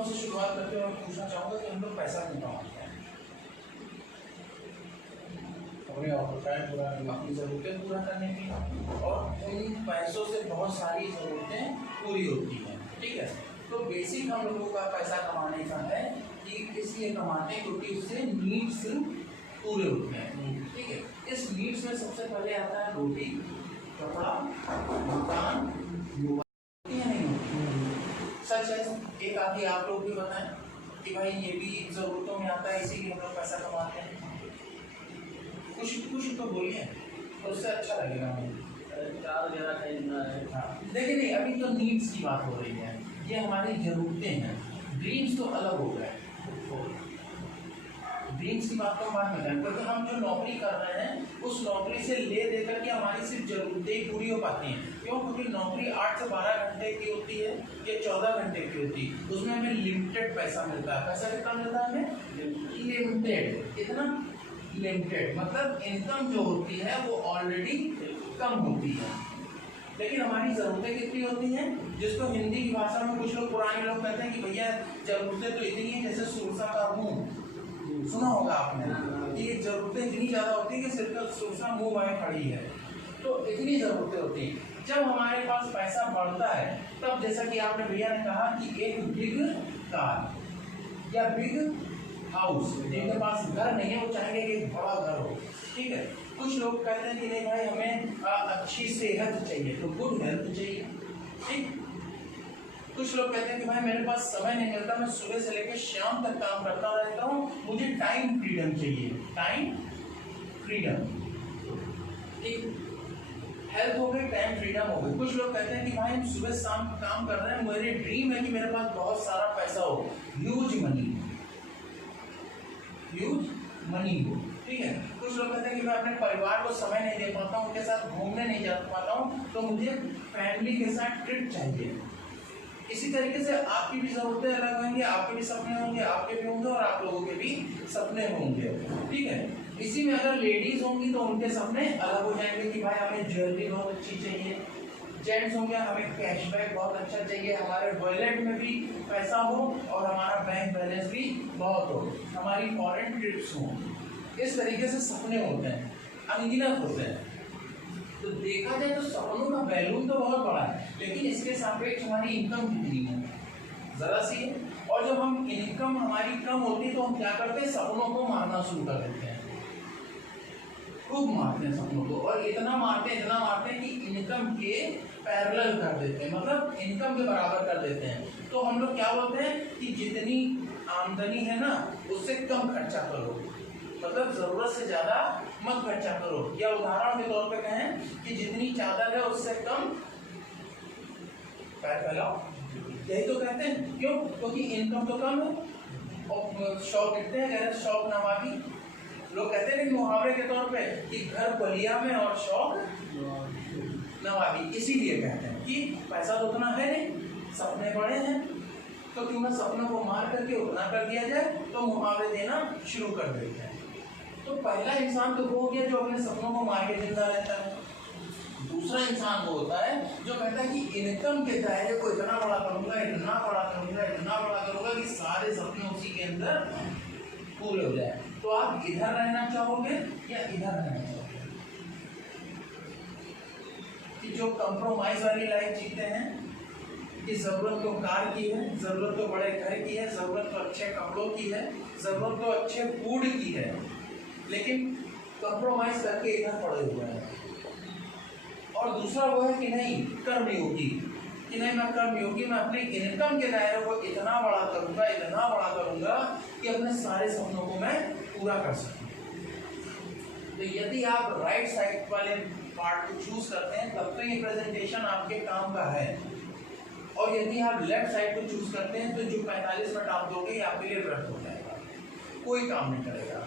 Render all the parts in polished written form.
Income से शुरुआत करते हुए मैं पूछना चाहूँगा कि हम लोग पैसा क्यों कमाते हैं? अपनी ज़रूरतें पूरा करने के लिए, और उन पैसों से बहुत सारी ज़रूरतें पूरी होती हैं। ठीक है, तो बेसिक हम लोगों का पैसा कमाने का है कि इसलिए कमाते हैं क्योंकि उससे नीड्स पूरे होते हैं। ठीक है, इस नीड्स में सबसे पहले आता है रोटी, कपड़ा, मकान, मोबाइल। नहीं होती सच है। एक आधी आप लोग भी बताएं कि भाई ये भी ज़रूरतों में आता है, इसीलिए हम लोग पैसा कमाते हैं। कुछ तो बोलिए, तो उससे अच्छा लगेगा हमें। हाँ, देखिए नहीं, अभी तो नीड्स की बात हो रही है, ये हमारी ज़रूरतें हैं। ड्रीम्स तो अलग हो गए, ड्रीम्स की बात तो बाद में करें, क्योंकि हम जो नौकरी कर रहे हैं उस नौकरी से ले दे करके हमारी सिर्फ ज़रूरतें ही पूरी हो पाती हैं। क्यों? क्योंकि नौकरी 8 से 12 घंटे की होती है या 14 घंटे की होती है, उसमें हमें लिमिटेड पैसा मिलता है। पैसा कितना मिलता है हमें? लिमिटेड। कितना? लिमिटेड। मतलब इनकम जो होती है वो ऑलरेडी कम होती है, लेकिन हमारी ज़रूरतें कितनी होती हैं, जिसको हिंदी की भाषा में कुछ लोग, पुराने लोग कहते हैं कि भैया ज़रूरतें तो इतनी हैं जैसे सुरसा का मुँह। सुना होगा आपने कि ज़रूरतें इतनी ज़्यादा होती है कि सिर्फ सुरसा मुँह बाएं खड़ी है, तो इतनी ज़रूरतें होती हैं। जब हमारे पास पैसा बढ़ता है तब, जैसा कि आपने भैया ने कहा कि एक बिग कार या बिग हाउस, जिनके पास घर नहीं है वो चाहेंगे कि एक बड़ा घर हो। ठीक है, कुछ लोग कहते हैं कि नहीं भाई हमें अच्छी सेहत चाहिए, तो गुड हेल्थ चाहिए। ठीक, कुछ लोग कहते हैं कि भाई मेरे पास समय नहीं मिलता, मैं सुबह से लेकर शाम तक काम करता रहता हूँ, मुझे टाइम फ्रीडम चाहिए। टाइम फ्रीडम, ठीक, हेल्थ हो गई, टाइम फ्रीडम हो गई। कुछ लोग कहते हैं कि भाई हम सुबह शाम काम कर रहे हैं, मेरी ड्रीम है कि मेरे पास बहुत सारा पैसा हो, ह्यूज मनी हो। ठीक है, कुछ लोग कहते हैं कि मैं अपने परिवार को समय नहीं दे पाता हूँ, उनके साथ घूमने नहीं जा पाता हूँ, तो मुझे फैमिली के साथ ट्रिप चाहिए। इसी तरीके से आपकी भी ज़रूरतें अलग होंगी, आपके भी सपने होंगे, आपके भी होंगे और आप लोगों के भी सपने होंगे। ठीक है, इसी में अगर लेडीज होंगी तो उनके सपने अलग हो जाएंगे कि भाई हमें ज्वेलरी बहुत अच्छी चाहिए। जेंट्स होंगे हमें कैशबैक बहुत अच्छा चाहिए, हमारे वॉलेट में भी पैसा हो और हमारा बैंक बैलेंस भी बहुत हो, हमारी फॉरेन ट्रिप्स हो। इस तरीके से सपने होते हैं, अनगिनत होते हैं। तो देखा जाए तो सपनों का वैल्यू तो बहुत बड़ा है, लेकिन इसके सापेक्ष हमारी इनकम कितनी है ज़रा सी है। और जब हम इनकम हमारी कम होती है तो हम क्या करते हैं, सपनों को मारना शुरू कर देते हैं, खूब मारते हैं सपनों को, और इतना मारते हैं कि इनकम के पैरेलल कर देते हैं, मतलब इनकम के बराबर कर देते हैं। तो हम लोग क्या बोलते हैं कि जितनी आमदनी है ना उससे कम खर्चा करो, मतलब ज़रूरत से ज़्यादा मत खर्चा करो। या उदाहरण के तौर पे कहें कि जितनी चादर है उससे कम पैर फैलाओ, यही तो कहते हैं। क्यों? क्योंकि इनकम तो कम है और शौक कितने हैं, शौक नवाबी। लोग कहते हैं मुहावरे के तौर पे कि घर बलिया में और शौक नवाबी, इसीलिए कहते हैं कि पैसा तो उतना है नहीं, सपने बड़े हैं, तो क्यों ना सपनों को मार करके उतना कर दिया जाए, तो मुहावरे देना शुरू कर देते हैं। तो पहला इंसान तो वो हो गया जो अपने सपनों को मार के जिंदा रहता है। दूसरा इंसान वो होता है जो कहता है कि इनकम के दायरे को इतना बड़ा करूंगा, इतना बड़ा करूंगा, इतना बड़ा करूंगा कि सारे सपने उसी के अंदर पूरे हो जाए। तो आप इधर रहना चाहोगे या इधर रहना चाहोगे? कि जो कंप्रोमाइज वाली लाइफ जीते हैं कि जरूरत तो कार की है, जरूरत तो बड़े घर की है, जरूरत तो अच्छे कपड़ों की है, जरूरत तो अच्छे फूड की है, लेकिन कंप्रोमाइज करके इधर पड़े हुए हैं। और दूसरा वो है कि नहीं कर्मयोगी, कि नहीं मैं कर्मयोगी, मैं अपने इनकम के दायरे को इतना बड़ा करूंगा कि अपने सारे सपनों को मैं पूरा कर सकूं। तो यदि आप राइट साइड वाले पार्ट को चूज करते हैं तब तो ये प्रेजेंटेशन आपके काम का है, और यदि आप लेफ्ट साइड को चूज करते हैं तो जो 45 मिनट आप दोगे ये आपके लिए व्यर्थ हो जाएगा, कोई काम नहीं करेगा।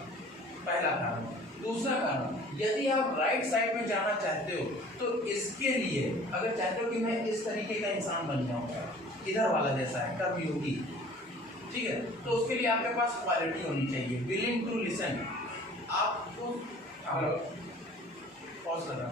पहला कारण। दूसरा कारण, यदि आप राइट साइड में जाना चाहते हो तो इसके लिए अगर चाहते हो कि मैं इस तरीके का इंसान बन जाऊंगा, इधर वाला जैसा है कर्मयोगी, ठीक है, तो उसके लिए आपके पास क्वालिटी होनी चाहिए, विलिंग टू लिसन। आपको पॉज लगा,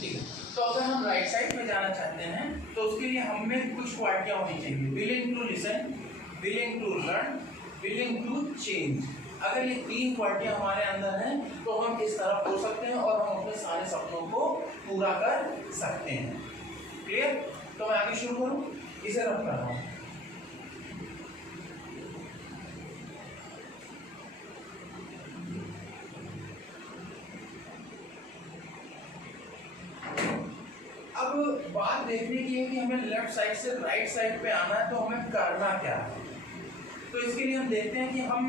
ठीक है। तो अगर हम राइट साइड में जाना चाहते हैं तो उसके लिए हमें कुछ क्वालिटियाँ होनी चाहिए, willing to listen, willing to learn, willing to change. अगर ये 3 क्वालिटियाँ हमारे अंदर हैं तो हम इस तरफ हो सकते हैं और हम अपने सारे सपनों को पूरा कर सकते हैं। क्लियर? तो मैं आगे शुरू करूँ, इसे रख कर रहा हूँ। अब बात देखने की है कि हमें लेफ्ट साइड से राइट साइड पे आना है तो हमें करना क्या है। तो इसके लिए हम देखते हैं कि हम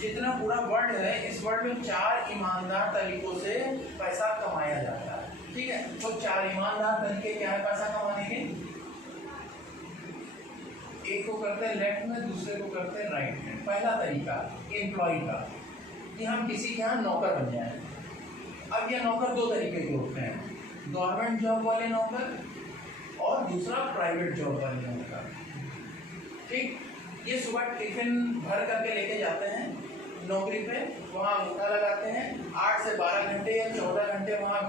जितना पूरा वर्ल्ड है, इस वर्ल्ड में 4 ईमानदार तरीकों से पैसा कमाया जाता है। ठीक है, तो 4 ईमानदार तरीके क्या है पैसा कमाने के? एक को करते हैं लेफ्ट में, दूसरे को करते हैं राइट में। पहला तरीका एम्प्लॉय का, कि हम किसी के यहाँ नौकर बन जाए। अब ये नौकर 2 तरीके के होते हैं, गवर्नमेंट जॉब वाले नौकर और दूसरा प्राइवेट जॉब वाले नौकर। ठीक, ये सुबह टिफिन भर करके लेके जाते हैं नौकरी पे, वहाँ अंगूठा लगाते हैं, 8 से 12 घंटे या 14 घंटे वहाँ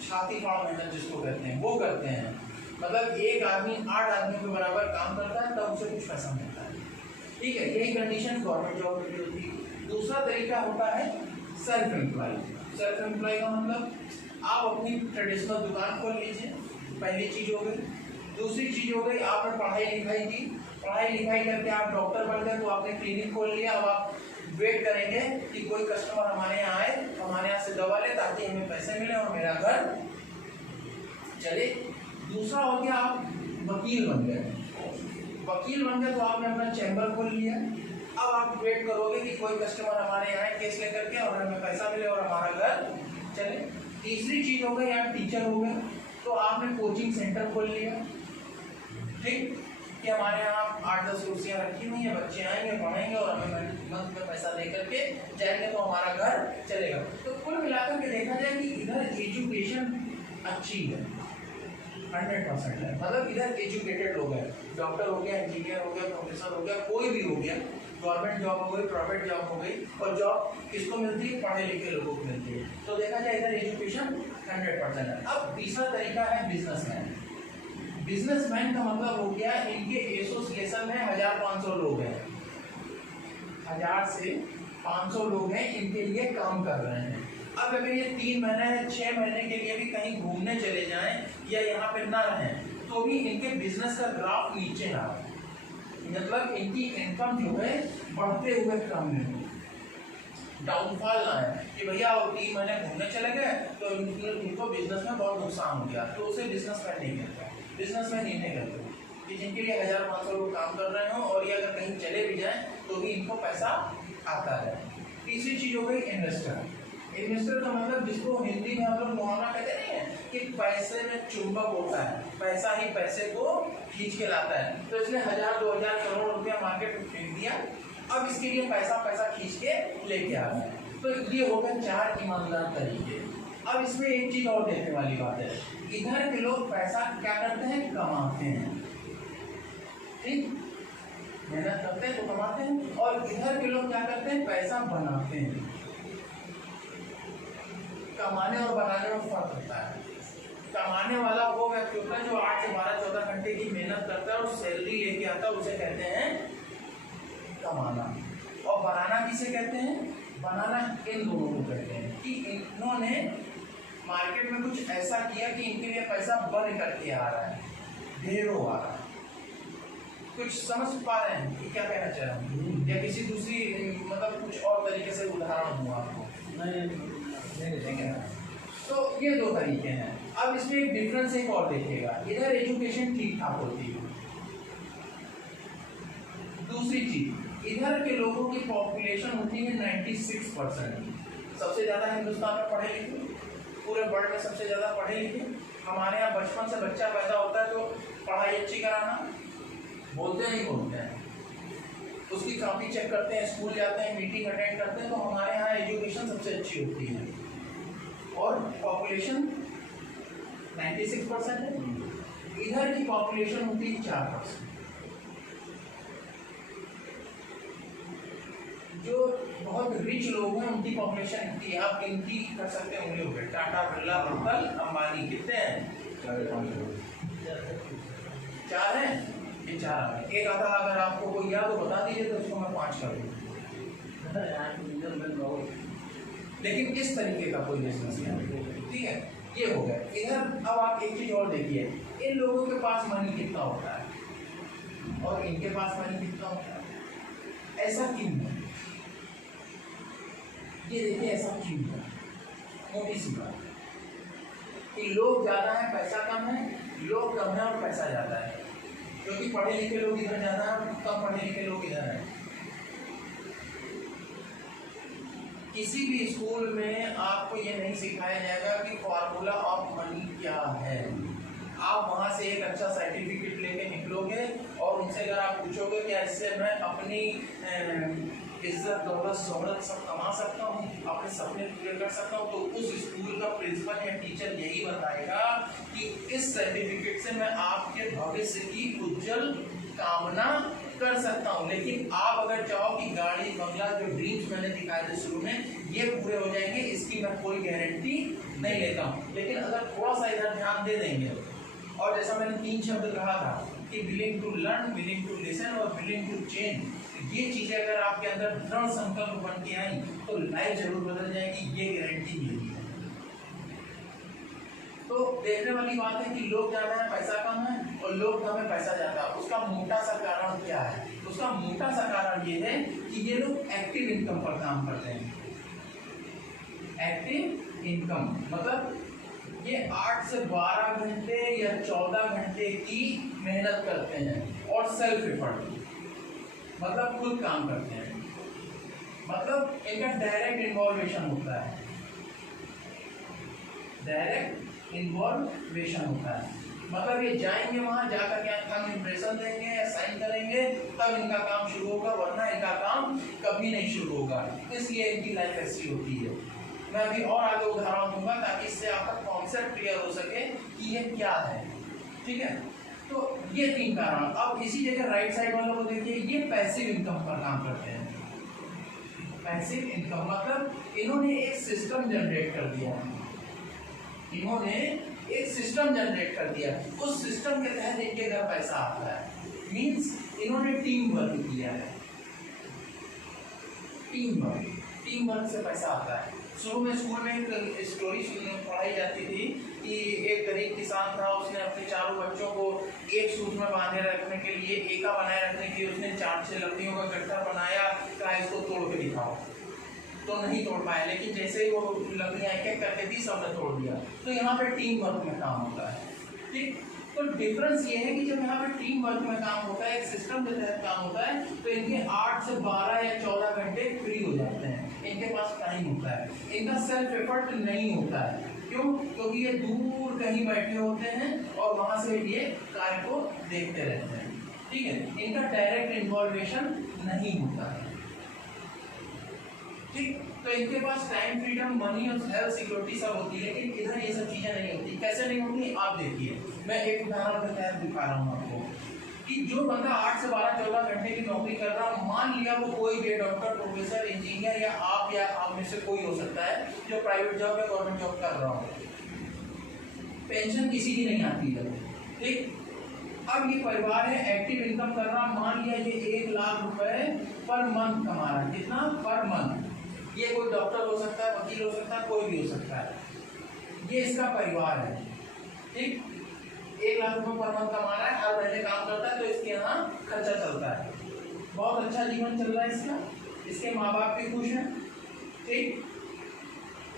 छाती फाड़ मेहनत जिसको कहते हैं वो करते हैं। मतलब एक आदमी 8 आदमियों के बराबर काम करता है तब उसे कुछ पैसा मिलता है। ठीक है, यही कंडीशन गवर्नमेंट जॉब की होती है। दूसरा तरीका होता है सेल्फ एम्प्लॉय। सेल्फ एम्प्लॉय का मतलब आप अपनी ट्रेडिशनल दुकान खोल लीजिए, पहली चीज़ हो गई। दूसरी चीज़ हो गई आपने पढ़ाई लिखाई की, पढ़ाई लिखाई करके आप डॉक्टर बन गए तो आपने क्लिनिक खोल लिया। अब आप वेट करेंगे कि कोई कस्टमर हमारे यहाँ आए, हमारे यहाँ से दवा ले ताकि हमें पैसे मिले और मेरा घर चले। दूसरा हो गया आप वकील बन गए। वकील बन गए तो आपने अपना चैम्बर खोल लिया। अब आप वेट करोगे कि कोई कस्टमर हमारे यहाँ केस लेकर के और हमें पैसा मिले और हमारा घर चले। तीसरी चीज़ हो गई आप टीचर हो गए, तो आपने कोचिंग सेंटर खोल लिया। ठीक, कि हमारे यहाँ 8-10 कुर्सियाँ रखी हुई हैं, बच्चे आएंगे पढ़ेंगे और हमें मंथ में पैसा दे करके जाएंगे तो हमारा घर चलेगा। तो कुल मिलाकर के देखा जाए कि इधर एजुकेशन अच्छी है, 100% है। मतलब इधर एजुकेटेड लोग हैं, डॉक्टर हो गया, इंजीनियर हो गया, प्रोफेसर हो गया, कोई भी हो गया, गवर्नमेंट जॉब हो गई, प्राइवेट जॉब हो गई। और जॉब किसको मिलती है? पढ़े लिखे लोगों को मिलती है। तो देखा जाए इधर एजुकेशन 100% है। अब तीसरा तरीका है बिजनेसमैन। बिजनेसमैन का मतलब हो गया इनके एसोसिएशन में 1000-500 लोग हैं, 1000 से 500 लोग हैं, इनके लिए काम कर रहे हैं। अब अगर ये 3 महीने 6 महीने के लिए भी कहीं घूमने चले जाएं या यहाँ पे ना रहें तो भी इनके बिजनेस का ग्राफ नीचे ना आए, मतलब इनकी इनकम जो है बढ़ते हुए क्रम में डाउनफॉल ना है कि भैया वो 3 महीने घूमने चले गए तो इनको बिजनेस में बहुत नुकसान हो गया, तो उसे बिजनेसमैन नहीं कहता। बिजनेसमैन नहीं कहते कि जिनके लिए 1000-500 लोग काम कर रहे हो और ये अगर कहीं चले भी जाएं तो भी इनको पैसा आता है। तीसरी चीज़ हो गई इन्वेस्टर। इन्वेस्टर का मतलब जिसको हिंदी में हम लोग मुहावरा कहते नहीं है कि पैसे में चुंबक होता है, पैसा ही पैसे को खींच के लाता है। तो इसने 1000-2000 करोड़ रुपया मार्केट में फेंक दिया, अब इसके लिए पैसा खींच के लेके आ गए। तो ये हो गए 4 ईमानदार तरीके। अब इसमें एक चीज और देखने वाली बात है, इधर के लोग पैसा क्या करते हैं? कमाते हैं। ठीक, मेहनत करते हैं तो कमाते हैं। और इधर के लोग क्या करते हैं? पैसा बनाते हैं। कमाने और बनाने में फर्क होता है। कमाने वाला वो व्यक्ति होता है जो 8 से 12-14 घंटे की मेहनत करता है और सैलरी लेके आता है, उसे कहते हैं कमाना। और बनाना किसे कहते हैं? बनाना इन दोनों को कहते हैं कि इन्होंने मार्केट में कुछ ऐसा किया कि इनके लिए पैसा बन करके आ रहा है, ढेरों आ रहा है। कुछ समझ पा रहे हैं कि क्या कहना चाह रहा हूँ, या किसी दूसरी मतलब कुछ और तरीके से उदाहरण दूँ आपको? ठीक है, तो ये 2 तरीके हैं। अब इसमें एक डिफरेंस एक और देखिएगा, इधर एजुकेशन ठीक ठाक होती है। दूसरी चीज, इधर के लोगों की पॉपुलेशन होती है 96%। सबसे ज़्यादा हिंदुस्तान में पढ़े लिखे, पूरे वर्ल्ड में सबसे ज़्यादा पढ़े लिखे। हमारे यहाँ बचपन से बच्चा पैदा होता है तो पढ़ाई अच्छी कराना, बोलते नहीं बोलते हैं, उसकी कॉपी चेक करते हैं, स्कूल जाते हैं, मीटिंग अटेंड करते हैं। तो हमारे यहाँ एजुकेशन सबसे अच्छी होती है और पॉपुलेशन 96% है। इधर की पॉपुलेशन होती है 4%। जो बहुत रिच लोग हैं उनकी पॉपुलेशन इतनी है, आप गिनती कर सकते हैं उंगलियों पे। टाटा, बिरला, मित्तल, अंबानी कितने हैं? 4 है, ये 4 है। एक आधा अगर आपको कोई याद तो बता दीजिए, तो इसको मैं 5 कर दूँ। लेकिन इस तरीके का कोई बिजनेस नहीं, ठीक है। ये हो गया। इधर अब आप एक चीज और देखिए, इन लोगों के पास मनी कितना होता है और इनके पास मनी कितना होता है। ऐसा क्यों है? ये देखिए ऐसा क्यों है? मोटी सी बात कि लोग ज्यादा है, पैसा कम है, लोग कम है और पैसा ज्यादा है। क्योंकि पढ़े लिखे लोग इधर ज्यादा है और कम पढ़े लिखे लोग इधर है। किसी भी स्कूल में आपको ये नहीं सिखाया जाएगा कि फॉर्मूला ऑफ मनी क्या है। आप वहां से एक अच्छा सर्टिफिकेट लेके निकलोगे और उनसे अगर आप पूछोगे कि इससे मैं अपनी इज्जत दौलत शोहरत सब कमा सकता हूँ, अपने सपने पूरे कर सकता हूँ, तो उस स्कूल का प्रिंसिपल या टीचर यही बताएगा कि इस सर्टिफिकेट से मैं आपके भविष्य की उज्जवल कामना कर सकता हूँ। लेकिन आप अगर चाहो कि गाड़ी बंगला जो ड्रीम्स मैंने दिखाए थे शुरू में ये पूरे हो जाएंगे, इसकी मैं कोई गारंटी नहीं लेता हूँ। लेकिन अगर थोड़ा सा इधर ध्यान दे देंगे और जैसा मैंने 3 शब्द कहा था कि willing to learn, willing to listen और विलिंग टू चेंज, ये चीजें अगर आपके अंदर दृढ़ संकल्प बन के आई तो लाइफ जरूर बदल जाएगी, ये गारंटी मिलेगी। तो देखने वाली बात है कि लोग ज्यादा है, पैसा कम है, और लोग कम है, पैसा ज्यादा है। उसका मोटा सा कारण क्या है? उसका मोटा सा कारण ये है कि ये लोग एक्टिव इनकम पर काम करते हैं। एक्टिव इनकम मतलब ये 8 से 12 घंटे या 14 घंटे की मेहनत करते हैं और सेल्फ एफर्ट मतलब खुद काम करते हैं। मतलब इनका डायरेक्ट इन्वॉल्वेशन होता है, डायरेक्ट इन्वॉल्वेशन होता है। मतलब ये जाएंगे वहां जाकर के काम इंप्रेशन देंगे, साइन करेंगे, तब इनका काम शुरू होगा, वरना इनका काम कभी नहीं शुरू होगा। इसलिए इनकी लाइफ ऐसी होती है। मैं अभी और आगे उदाहरण दूंगा ताकि इससे आपका कॉन्सेप्ट क्लियर हो सके कि ये क्या है, ठीक है। तो ये 3 कारण। अब इसी जगह राइट साइड वालों को देखिए, ये पैसिव इनकम पर काम करते हैं। पैसिव इनकम मतलब इन्होंने एक सिस्टम जनरेट कर दिया, इन्होंने एक सिस्टम जनरेट कर दिया, उस सिस्टम के तहत इनके घर पैसा आता है। मींस इन्होंने टीम वर्क किया है, टीम वर्क से पैसा आता है। शुरू में स्कूल में एक स्टोरी पढ़ाई जाती थी कि एक गरीब किसान था, उसने अपने 4 बच्चों को एक सूट में बांधे रखने के लिए, एका बनाए रखने के लिए उसने 4-6 लकड़ियों का गट्ठा बनाया, कहा इसको तोड़ के दिखाओ, तो नहीं तोड़ पाए। लेकिन जैसे ही वो लकड़ियां एक-एक करके दी, सबने तोड़ दिया। तो यहाँ पे टीम वर्क में काम होता है, ठीक। तो डिफरेंस ये है कि जब यहाँ पे टीम वर्क में काम होता है, एक सिस्टम के तहत काम होता है, तो इनके 8 से 12 या 14 घंटे फ्री हो जाते हैं, इनके पास टाइम होता है, इनका सेल्फ एफर्ट नहीं होता है। क्यों? क्योंकि ये दूर कहीं बैठे होते हैं और वहां से ये कार्य को देखते रहते हैं, ठीक है। इनका डायरेक्ट इन्वॉल्वेशन नहीं होता है, ठीक। तो इनके पास टाइम, फ्रीडम, मनी और हेल्थ सिक्योरिटी सब होती है, लेकिन इधर ये सब चीजें नहीं होती। कैसे नहीं होती आप देखिए, मैं एक उदाहरण के तहत दिखा रहा हूँ आपको कि जो बंदा 8 से 12-14 घंटे की नौकरी कर रहा है, मान लिया वो कोई भी डॉक्टर, प्रोफेसर, इंजीनियर या आप में से कोई हो सकता है जो प्राइवेट जॉब या गवर्नमेंट जॉब कर रहा हो, पेंशन किसी की नहीं आती है, ठीक। अब ये परिवार है, एक्टिव इनकम कर रहा, मान लिया ये 1 लाख रुपए पर मंथ कमा रहा है। कितना? Per month. ये कोई डॉक्टर हो सकता है, वकील हो सकता है, कोई भी हो सकता है। ये इसका परिवार है, ठीक। 1 लाख रुपए पर मंथ कमा रहा है, हर महीने काम करता है, तो इसके यहाँ खर्चा चलता है। बहुत अच्छा जीवन चल रहा है इसका, इसके माँ बाप भी खुश हैं, ठीक।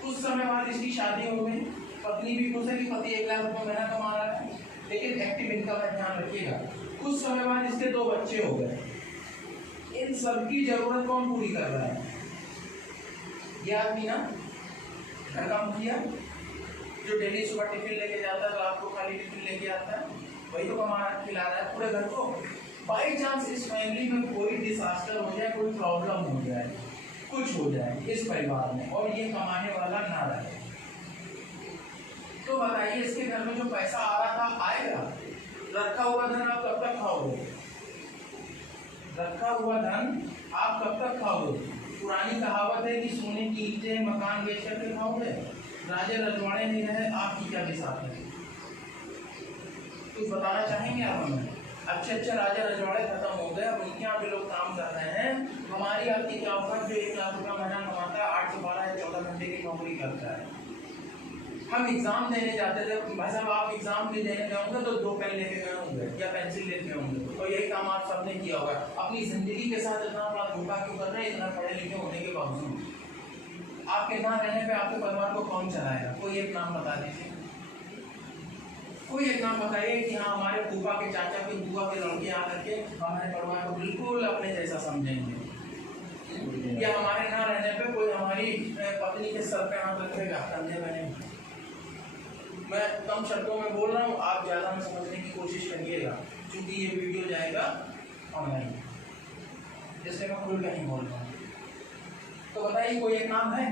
कुछ समय बाद इसकी शादी हो गई, पत्नी भी खुश है कि पति 1 लाख रुपए महीना कमा रहा है, लेकिन एक्टिव इनकम है, ध्यान रखिएगा। कुछ समय बाद इसके 2 बच्चे हो गए। इन सबकी जरूरत कौन पूरी कर रहा है? ये आदमी ना, घर काम किया, जो डेली सुबह टिफिन लेके जाता है, तो आपको खाली टिफिन लेके आता है, वही तो कमा खिला रहा है पूरे घर को। बाई चांस इस फैमिली में कोई डिसास्टर हो जाए, कोई प्रॉब्लम हो जाए, कुछ हो जाए इस परिवार में और ये कमाने वाला ना रहे, तो बताइए इसके घर में जो पैसा आ रहा था आएगा? रखा हुआ धन आप कब तक खाओगे? रखा हुआ धन आप कब तक खाओगे? पुरानी कहावत है कि सोने की ईंटें मकान बेच करके खाओगे। राजे रजवाड़े नहीं रहे, आपकी क्या बिसात है? कुछ बताना चाहेंगे आप हमें? अच्छे राजा रजवाड़े खत्म हो गए, अब उनके यहाँ भी लोग काम कर रहे हैं। हमारी आपकी क्या औकात जो 1 लाख रुपया महीना कमाता है, 8 से 12 या 14 घंटे की नौकरी करता है। हम एग्जाम देने जाते थे, भाई साहब आप एग्जाम भी देने गए होंगे तो 2 पेन लेके गए होंगे या पेंसिल लेके गए होंगे, और यही काम आप सबने किया होगा। अपनी जिंदगी के साथ इतना बड़ा धोखा क्यों कर रहे हैं, इतना पढ़े लिखे होने के बावजूद? आपके ना रहने पे आपके परिवार को कौन चलाएगा? कोई एक नाम बता दीजिए, कोई एक नाम बताइए कि हाँ हमारे फूफा के चाचा के बुआ के लड़के आकर के हमारे परिवार को बिल्कुल अपने जैसा समझेंगे, या हमारे ना रहने पे कोई हमारी पत्नी के सर पे हाथ रखेगा, कंधे बने। मैं कम शब्दों में बोल रहा हूँ, आप ज़्यादा में समझने की कोशिश करिएगा, क्योंकि ये वीडियो जाएगा ऑनलाइन, इसलिए मैं खुल के नहीं बोल रहा हूँ। तो बताइए कोई एक नाम है?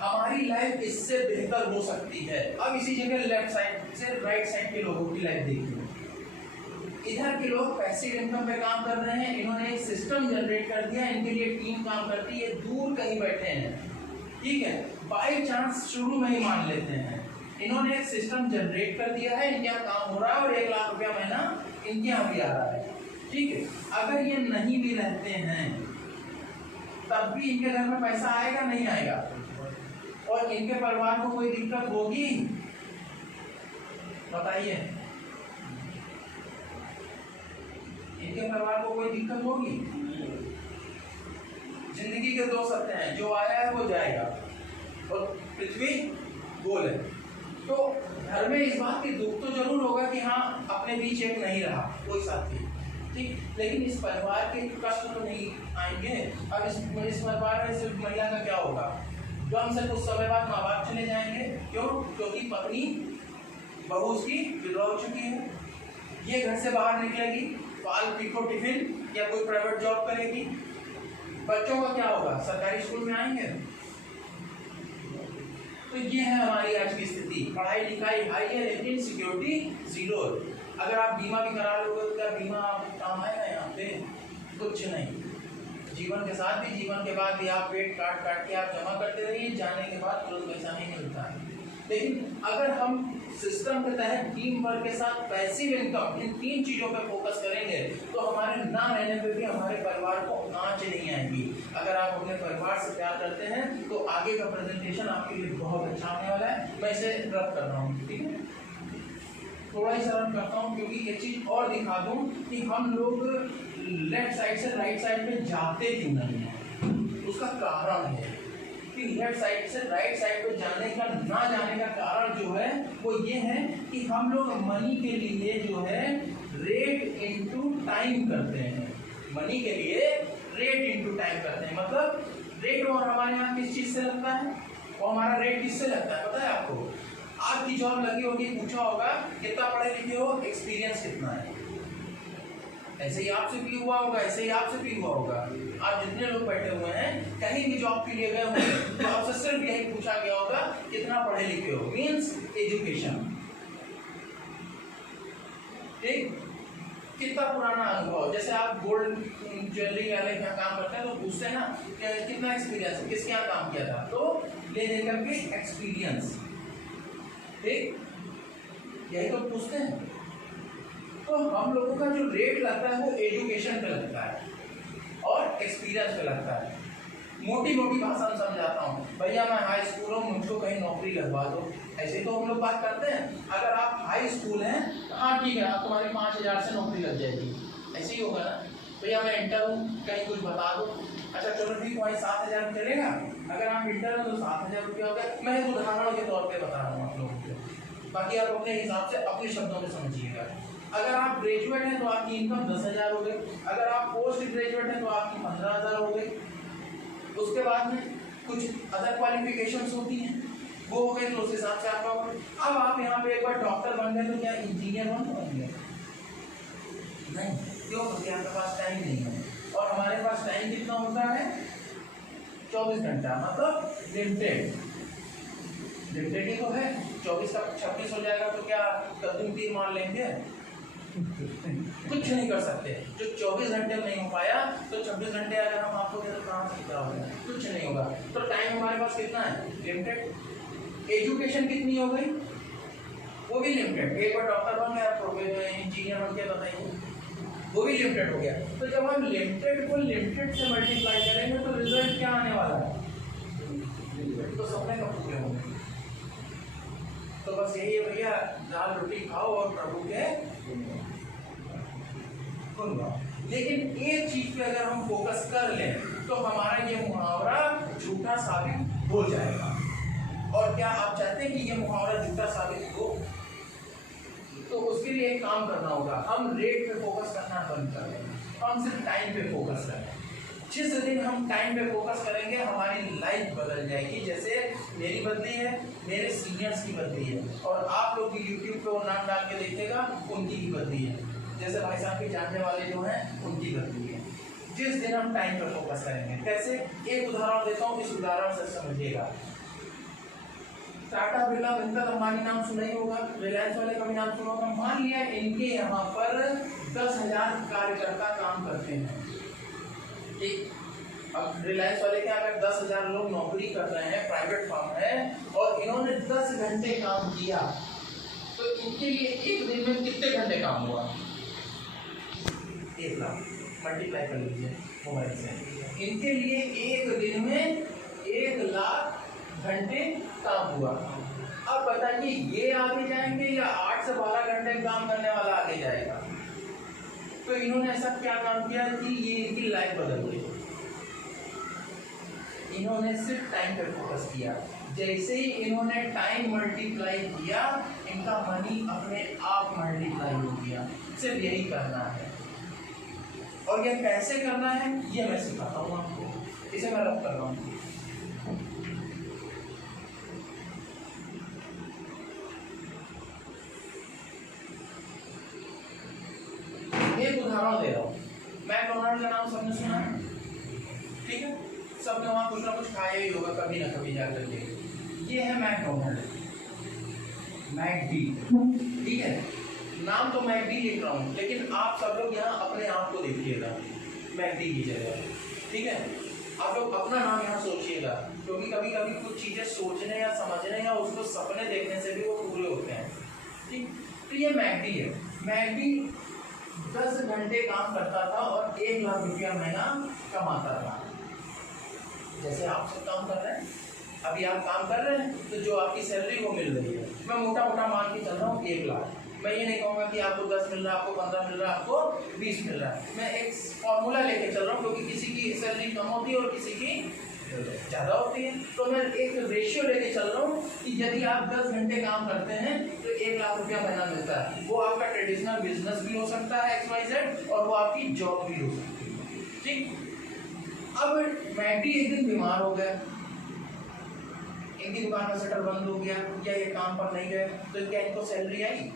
हमारी लाइफ इससे बेहतर हो सकती है। अब इसी जगह लेफ्ट साइड से राइट साइड के लोगों की लाइफ देखिए। इधर के लोग पैसिव इनकम पे काम कर रहे हैं, इन्होंने एक सिस्टम जनरेट कर दिया, इनके लिए टीम काम करती है, दूर कहीं बैठे हैं, ठीक है, बाई चांस शुरू में ही मान लेते हैं, इन्होंने एक सिस्टम जनरेट कर दिया है, इनके यहाँ काम हो रहा है और 1 लाख रुपया महीना इनके यहाँ भी आ रहा है, ठीक है। अगर ये नहीं भी रहते हैं तब भी इनके घर में पैसा आएगा नहीं आएगा? और इनके परिवार को कोई दिक्कत होगी? बताइए, इनके परिवार को कोई दिक्कत होगी? जिंदगी के 2 सत्य हैं, जो आया है वो जाएगा और पृथ्वी गोल है। तो घर में इस बात की दुख तो जरूर होगा कि हाँ अपने बीच एक नहीं रहा कोई साथी, ठीक, लेकिन इस परिवार के कष्ट तो नहीं आएंगे। अब इस परिवार में सिर्फ महिला का क्या होगा? एकदम से कुछ समय बाद माँ बाप चले जाएंगे, क्यों? क्योंकि पत्नी बहू उसकी विधवा हो चुकी है, ये घर से बाहर निकलेगी, पाल पीको टिफिन या कोई प्राइवेट जॉब करेगी। बच्चों का क्या होगा? सरकारी स्कूल में आएंगे। तो ये है हमारी आज की स्थिति, पढ़ाई लिखाई हाई है लेकिन सिक्योरिटी जीरो। अगर आप बीमा भी करा लोगे तो क्या बीमा काम आएगा? यहाँ पे कुछ नहीं। जीवन के साथ भी, जीवन के बाद भी आप पेट काट के आप जमा करते रहिए, जाने के बाद तुरंत पैसा नहीं मिलता है। लेकिन अगर हम सिस्टम के तहत टीम वर्क के साथ पैसिव इनकम, इन 3 चीजों पर फोकस करेंगे तो हमारे ना रहने पे भी हमारे परिवार को आंच नहीं आएगी। अगर आप अपने परिवार से प्यार करते हैं तो आगे का प्रेजेंटेशन आपके लिए बहुत अच्छा होने वाला है। मैं इसे रब कर रहा हूँ, ठीक है, थोड़ा ही सरल करता हूँ क्योंकि एक चीज और दिखा दूँ कि हम लोग लेफ्ट साइड से राइट साइड में जाते क्यों नहीं है। उसका कारण है कि लेफ्ट साइड से राइट साइड पे जाने का ना जाने का कारण जो है वो ये है कि हम लोग मनी के लिए जो है रेट इनटू टाइम करते हैं। मनी के लिए रेट इनटू टाइम करते हैं, मतलब रेट और हमारे यहाँ किस चीज से लगता है और हमारा रेट किससे लगता है पता है आपको? आपकी जॉब लगी होगी, पूछा होगा कितना पढ़े लिखे हो, एक्सपीरियंस कितना है, ऐसे ही आपसे भी हुआ होगा, ऐसे ही आपसे भी हुआ होगा। आप जितने लोग बैठे हुए हैं कहीं भी जॉब के लिए गए होंगे तो आपसे सिर्फ यही पूछा गया होगा कितना पढ़े लिखे हो, मीन्स एजुकेशन, ठीक, कितना पुराना अनुभव। जैसे आप गोल्ड ज्वेलरी वाले क्या काम करते हैं तो पूछते हैं ना कितना एक्सपीरियंस, किसके यहाँ काम किया था, तो ले लेकर के एक्सपीरियंस, ठीक, यही तो पूछते हैं। तो हम लोगों का जो रेट लगता है वो एजुकेशन पे लगता है और एक्सपीरियंस पे लगता है। मोटी भाषा में समझाता हूँ, भैया मैं हाई स्कूल हूँ, मुझको कहीं नौकरी लगवा दो, ऐसे तो हम लोग बात करते हैं। अगर आप हाई स्कूल हैं हाँ ठीक है, आप तुम्हारी 5,000 से नौकरी लग जाएगी, ऐसे ही होगा ना। भैया मैं इंटर हूँ, कहीं कुछ बता दो, अच्छा चलो ठीक, तुम्हारी 7,000 चलेगा। अगर आप इंटर हो तो 7,000 रुपया हो गया। मैं एक उदाहरण के तौर पर बता रहा हूँ आप लोगों को, बाकी आप अपने हिसाब से अपने शब्दों में समझिएगा। अगर आप ग्रेजुएट हैं तो आपकी इनकम 10,000 हो गई, अगर आप पोस्ट ग्रेजुएट हैं तो आपकी 15,000 हो गई। उसके बाद में कुछ अदर क्वालिफिकेशंस होती हैं, वो हो गए तो उस हिसाब से आपका होगा। अब आप यहाँ पे एक बार डॉक्टर बन गए तो क्या इंजीनियर बन गए? नहीं, क्यों? क्योंकि आपके पास टाइम नहीं है और हमारे पास टाइम कितना होता है? 24 घंटा, मतलब लिमिटेड ही तो है। 24 का 26 हो जाएगा तो क्या कदम तीर मान लेंगे? कुछ नहीं कर सकते। जो 24 घंटे में नहीं हो पाया तो 26 घंटे अगर हम आपको दें तो कहाँ से क्या होगा? कुछ नहीं होगा। तो टाइम हमारे पास कितना है? लिमिटेड। एजुकेशन कितनी हो गई? वो भी लिमिटेड। एक बार डॉक्टर बन गया, प्रोफेसर इंजीनियर बन के बताइए, वो भी लिमिटेड हो गया। तो जब हम लिमिटेड को लिमिटेड से मल्टीप्लाई करेंगे तो रिजल्ट क्या आने वाला है? तो सपने कब पूरे होंगे? तो बस यही है भैया, दाल रोटी खाओ और प्रभु के गुण गाओ। लेकिन एक चीज पे अगर हम फोकस कर लें तो हमारा ये मुहावरा झूठा साबित हो जाएगा। और क्या आप चाहते हैं कि ये मुहावरा झूठा साबित हो? तो उसके लिए एक काम करना होगा, हम रेट पे फोकस करना बंद कर दें, हम सिर्फ टाइम पे फोकस करें। जिस दिन हम टाइम पे फोकस करेंगे हमारी लाइफ बदल जाएगी। जैसे मेरी बदली है, मेरे सीनियर्स की बदली है, और आप लोग भी यूट्यूब पे वो नाम डाल के देखिएगा, उनकी भी बदली है। जैसे भाई साहब के जानने वाले जो हैं उनकी बदली है। जिस दिन हम टाइम पे फोकस करेंगे, कैसे? एक उदाहरण देता हूँ, इस उदाहरण से समझिएगा। टाटा बिरला वेंकट अंबानी नाम सुना ही होगा, रिलायंस वाले का भी नाम सुना होगा। मान लिया इनके यहाँ पर 10,000 कार्यकर्ता काम करते हैं, ठीक। अब रिलायंस वाले के अगर 10,000 लोग नौकरी कर रहे हैं, प्राइवेट फर्म है, और इन्होंने 10 घंटे काम किया, तो इनके लिए एक दिन में कितने घंटे काम हुआ? 1 लाख। मल्टीप्लाई कर लीजिए मोबाइल से। इनके लिए एक दिन में 1 लाख घंटे काम हुआ। अब बताइए ये आगे जाएंगे या 8 से 12 घंटे काम करने वाला आगे जाएगा? तो इन्होंने ऐसा क्या काम किया कि ये इनकी लाइफ बदल गई। इन्होंने सिर्फ टाइम पे फोकस किया। जैसे ही इन्होंने टाइम मल्टीप्लाई किया, इनका मनी अपने आप मल्टीप्लाई हो गया। सिर्फ यही करना है। और ये कैसे करना है ये मैं सिखाता हूँ आपको। इसे मैं रब कर रहा हूँ। एक उदाहरण दे रहा हूँ। मैकडोनल्ड का नाम सबने सुना है, ठीक है? सबने वहाँ कुछ ना कुछ खाया ही होगा कभी ना कभी जाकर के। ये है मैकडोनल्ड, मैकडी, ठीक है? नाम तो मैकडी लिख रहा हूँ, लेकिन आप सब लोग यहाँ अपने आप को देखिएगा मैकडी की जगह, ठीक है? आप लोग अपना नाम यहाँ सोचिएगा, क्योंकि कभी कभी कुछ चीज़ें सोचने या समझने या उसको सपने देखने से भी वो पूरे होते हैं, ठीक? तो ये मैकडी है। मैकडी 10 घंटे काम करता था और 1 लाख रुपया महीना कमाता था। जैसे आप सब काम कर रहे हैं, अभी आप काम कर रहे हैं, तो जो आपकी सैलरी वो मिल रही है। मैं मोटा मोटा मान के चल रहा हूँ 1 लाख। मैं ये नहीं कहूँगा कि आपको 10 मिल रहा है, आपको 15 मिल रहा है, आपको 20 मिल रहा है। मैं एक फॉर्मूला लेके चल रहा हूँ, क्योंकि किसी की सैलरी कम होती है और किसी की ज़्यादा होती है। तो मैं एक रेशियो लेके चल रहा हूँ कि यदि आप 10 घंटे काम करते हैं तो 1 लाख रुपया महीना मिलता है। वो आपका ट्रेडिशनल बिजनेस भी हो सकता है XYZ, और वो आपकी जॉब भी हो सकती है, ठीक। अब मैकडी एक दिन बीमार हो गया, इनकी दुकान का शटर बंद हो गया, क्या ये काम पर नहीं गए, तो क्या इनको सैलरी आई?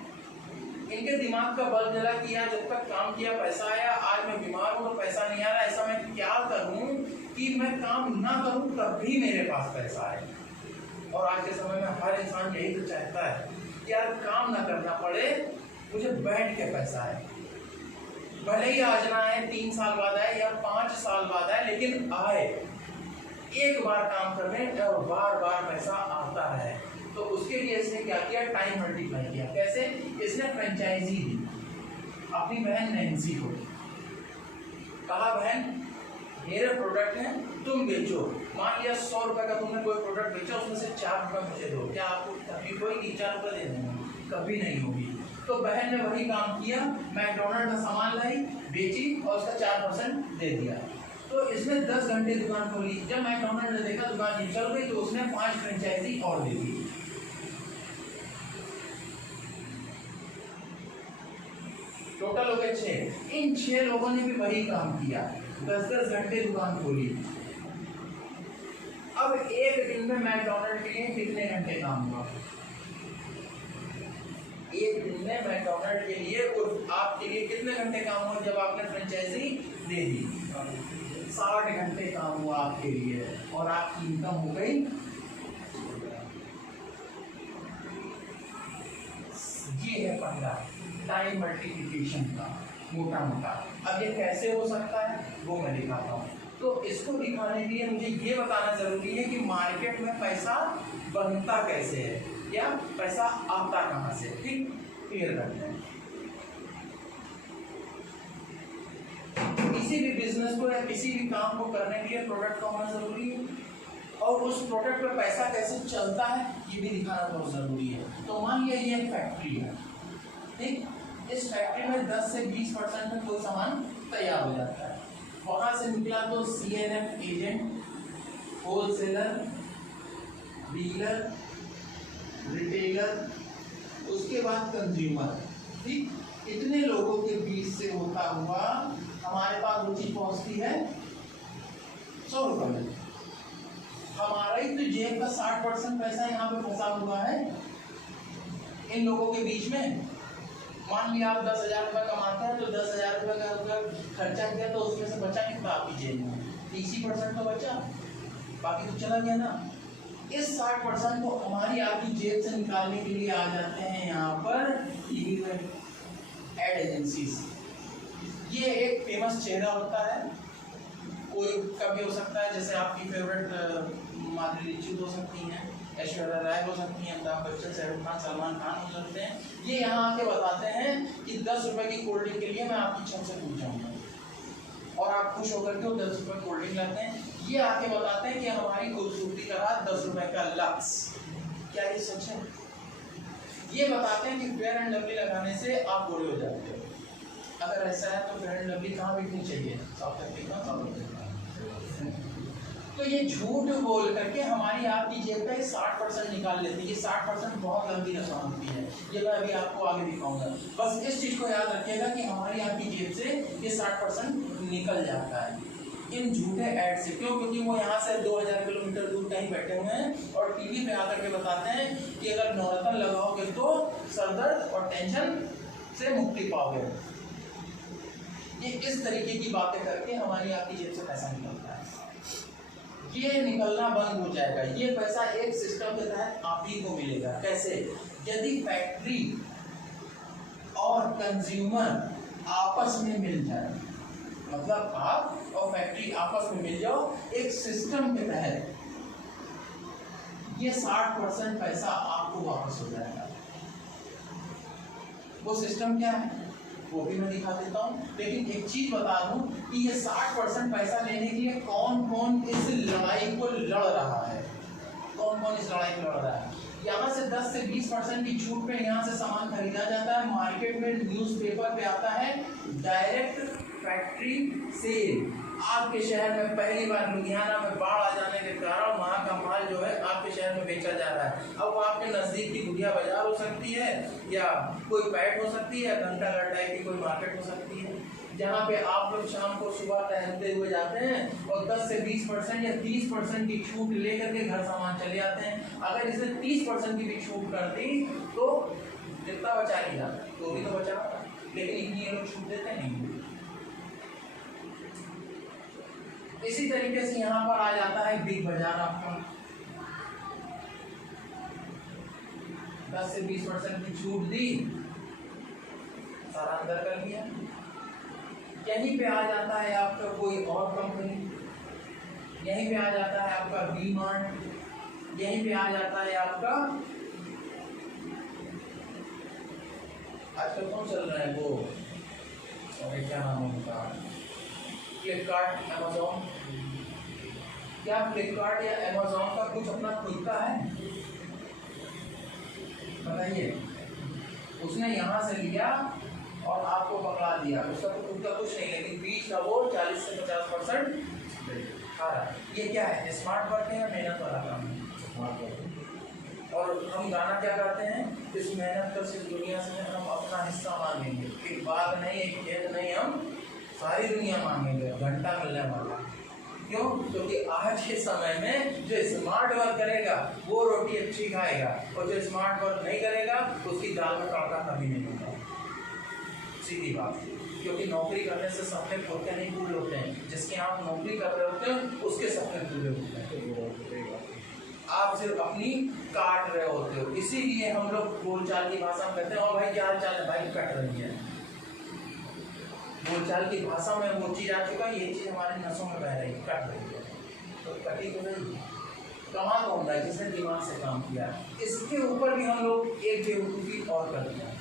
इनके दिमाग का बल्ब जला कि यार जब तक काम किया पैसा आया, आज मैं बीमार हूँ तो पैसा नहीं आ रहा, ऐसा मैं क्या करूँ कि मैं काम ना करूँ तब भी मेरे पास पैसा आए। और आज के समय में हर इंसान यही तो चाहता है कि यार काम ना करना पड़े, मुझे बैठ के पैसा आए। भले ही आज ना आए, 3 साल बाद आए या 5 साल बाद आए, लेकिन आए। एक बार काम करने और बार बार पैसा आता है। तो उसके लिए इसने क्या किया? टाइम मल्टीप्लाई किया। कैसे? इसने फ्रेंचाइजी दी अपनी बहन नैन्सी को। कहा बहन मेरे प्रोडक्ट हैं, तुम बेचो। मान लिया 100 रुपए का तुमने कोई प्रोडक्ट बेचा, उसमें से 4 रुपए मुझे दो। क्या आपको तकलीफ होगी 4 रुपए देने में? कभी नहीं होगी। तो बहन ने वही काम किया, मैकडोनल्ड का सामान लाई, बेची और उसका 4% दे दिया। तो इसने 10 घंटे दुकान खोली। जब मैकडोनल्ड ने देखा दुकान नहीं चल रही, तो उसने 5 फ्रेंचाइजी और दे दी। टोटल हो गए 6। इन 6 लोगों ने भी वही काम किया, 10-10 घंटे दुकान खोली। अब एक दिन में मैकडोनल्ड के लिए कितने घंटे काम हुआ? एक दिन में मैकडोनल्ड के लिए और आपके लिए कितने घंटे काम हुआ जब आपने फ्रेंचाइजी दे दी? 60 घंटे काम हुआ आपके लिए, और आपकी इनकम हो गई। ये है पहला टाइम मल्टीप्लिकेशन का मोटा मोटा। अब ये कैसे हो सकता है वो मैं दिखाता हूँ। तो इसको दिखाने के लिए मुझे ये बताना जरूरी है कि मार्केट में पैसा बनता कैसे है, या पैसा आता कहाँ से, ठीक, क्लियर करते हैं। किसी भी बिजनेस को या किसी भी काम को करने के लिए प्रोडक्ट का होना जरूरी है, और उस प्रोडक्ट पर पैसा कैसे चलता है ये भी दिखाना बहुत जरूरी है। तो मान लिया ये एक फैक्ट्री है, ठीक, इस फैक्ट्री में 10 से 20% में कोई सामान तैयार हो जाता है, वहां से निकला तो CNF agent, wholesaler, dealer, retailer, उसके बाद कंज्यूमर, ठीक, इतने लोगों के बीच से होता हुआ हमारे पास वो चीज पहुंचती है 100 रुपये में। हमारा ही तो जेब का 60% पैसा यहाँ पे फंसा हुआ है इन लोगों के बीच में। मान लिया आप 10,000 रुपये कमाते हैं, तो 10,000 रुपये का अगर खर्चा किया तो उसमें से बचा कितना आपकी जेब में, 30% तो बचा, बाकी तो चला गया ना। इस 60% को हमारी आपकी जेब से निकालने के लिए आ जाते हैं यहाँ पर टीवी में एड एजेंसीज। ये एक फेमस चेहरा होता है, कोई कभी हो सकता है, जैसे आपकी फेवरेट माधुरी दीक्षित हो सकती हैं, ऐश्वर्या राय हो सकती हैं, अमिताभ बच्चन, शाहरुख खान, सलमान खान हो सकते हैं। ये यहाँ आके बताते हैं कि 10 रुपए की कोल्ड ड्रिंक के लिए मैं आपकी छत से कूद जाऊंगा, और आप खुश होकर के वो 10 रुपए कोल्ड ड्रिंक लाते हैं। ये आके बताते हैं कि हमारी खूबसूरती का राज 10 रुपए का लक्स। क्या ये सच है? ये बताते हैं कि फेयर एंड लवली लगाने से आप गोरे हो जाते हो। अगर ऐसा है तो फेयर एंड लवली कहाँ बिकनी चाहिए? South Africa, south Africa. तो ये झूठ बोल करके हमारी आपकी जेब का 60% निकाल लेते हैं। ये 60% बहुत लंबी रस्म होती है, ये मैं अभी आपको आगे दिखाऊंगा। बस इस चीज को याद रखिएगा कि हमारी आपकी जेब से ये 60% निकल जाता है इन झूठे ऐड से। क्यों? क्योंकि वो यहाँ से 2000 किलोमीटर दूर कहीं बैठे हुए हैं और टीवी पे आकर के बताते हैं कि अगर नवरत्न लगाओगे तो सरदर्द और टेंशन से मुक्ति पाओगे। ये इस तरीके की बातें करके हमारी आपकी जेब से पैसा निकलता है। ये निकलना बंद हो जाएगा। ये पैसा एक सिस्टम के तहत आप ही को मिलेगा। कैसे? यदि फैक्ट्री और कंज्यूमर आपस में मिल जाए, मतलब आप और फैक्ट्री आपस में मिल जाओ एक सिस्टम के तहत, ये 60% पैसा आपको वापस हो जाएगा। वो सिस्टम क्या है वो भी मैं दिखा देता हूँ, लेकिन एक चीज बता दूं कि ये 60% पैसा लेने के लिए कौन कौन इस लड़ाई को लड़ रहा है। कौन कौन इस लड़ाई को लड़ रहा है? यहाँ से 10 से 20% की छूट पे यहाँ से सामान खरीदा जाता है, मार्केट में न्यूज़पेपर पे आता है डायरेक्ट फैक्ट्री सेल। आपके शहर में पहली बार लुधियाना में बाढ़ आ जाने के कारण वहाँ का माल जो है आपके शहर में बेचा जा रहा है। अब वो आपके नजदीक की गुड़िया बाजार हो सकती है, या कोई पैट हो सकती है, घंटा घर टाइप की कोई मार्केट हो सकती है, जहाँ पे आप लोग शाम को सुबह टहलते हुए जाते हैं और 10 से 20% या 30% की छूट लेकर के घर सामान चले आते हैं। अगर इसे 30% की भी छूट कर दी तो जितना बचा लिया तो भी तो बचा, लेकिन इतनी लोग छूट देते नहीं। इसी तरीके से यहाँ पर आ जाता है बिग बाजार। आपका 10 से 20% की छूट दी, सारा अंदर कर लिया। यहीं पे आ जाता है आपका कोई और कंपनी, यहीं पे आ जाता है आपका वी मार्ट, यहीं पे आ जाता है आपका आजकल कौन चल रहा है वो, और क्या नाम है उनका, फ्लिपकार्ट, अमेजोन। क्या फ्लिपकार्ट या अमेजोन का कुछ अपना खुद का है? बताइए। उसने यहाँ से लिया और आपको पकड़ा दिया, उसका तो खुद का कुछ नहीं, लेकिन बीच का वो 40 से 50% खा रहा है। ये क्या है? स्मार्ट वर्क है या मेहनत वाला काम है? Smart work. और हम गाना क्या गाते हैं? इस मेहनत कर सिर्फ दुनिया से हम अपना हिस्सा मांगेंगे। एक बाग नहीं, एक खेत नहीं, हम सारी दुनिया मांगेंगे, घंटा मिलने वाला। क्यों? क्योंकि आज के समय में जो स्मार्ट वर्क करेगा वो रोटी अच्छी खाएगा, और जो स्मार्ट वर्क नहीं करेगा उसकी दाल में तड़का कभी नहीं होगा। सीधी बात। क्योंकि नौकरी करने से सपने खुद के नहीं पूरे होते हैं, जिसके आप नौकरी कर रहे होते हैं उसके सपने पूरे होते हैं। आप सिर्फ अपनी काट रहे होते हो। इसीलिए हम लोग बोलचाल की भाषा में कहते हैं, और भाई क्या हाल चाल है? भाई कट रही है। बोलचाल की भाषा में वो चीज आ चुका है, ये चीज हमारे नसों में बह रही है, कट रही है, तो कटी तो नहीं। कमाल होता है जिसने दिमाग से काम किया। इसके ऊपर भी हम लोग एक बेवकूफ़ी और करते हैं,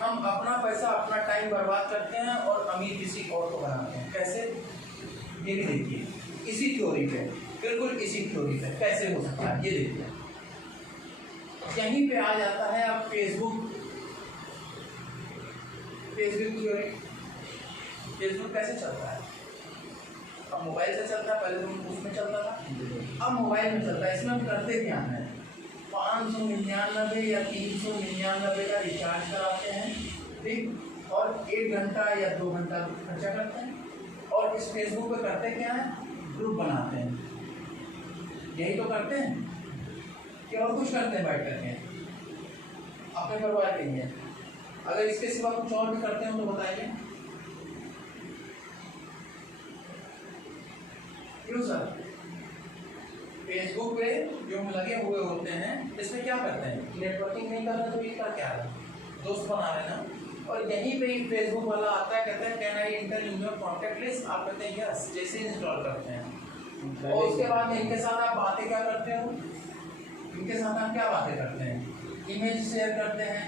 हम अपना पैसा अपना टाइम बर्बाद करते हैं और अमीर किसी और को बनाते हैं। कैसे? ये भी देखिए, इसी थ्योरी पे, बिल्कुल इसी थ्योरी पे कैसे हो सकता है, ये देखिए। यहीं पे आ जाता है अब फेसबुक थ्योरी। फेसबुक कैसे चलता है? अब मोबाइल से चलता है, पहले तो उसमें चलता था, अब मोबाइल में चलता है। इसमें हम करते क्या है, 599 या 399 का रिचार्ज कराते हैं, ठीक, और 1 घंटा या 2 घंटा खर्चा करते हैं। और इस फेसबुक पे करते क्या है, ग्रुप बनाते हैं। यही तो करते हैं कि और कुछ करते हैं बैठ करके अपने परिवार के लिए। अगर इसके सिवा कुछ और भी करते हैं तो बताइए क्यों सर? फेसबुक पे जो लगे हुए होते हैं, इसमें क्या करते हैं, नेटवर्किंग नहीं कर रहे तो ये क्या है, दोस्त बना रहे ना। और यहीं पे ही फेसबुक वाला आता है, कहता है can I enter in your contact list, आप कहते हैं यस, जैसे इंस्टॉल करते हैं। और उसके बाद इनके साथ आप बातें क्या करते हो, इनके साथ आप क्या बातें करते हैं, इमेज शेयर करते हैं,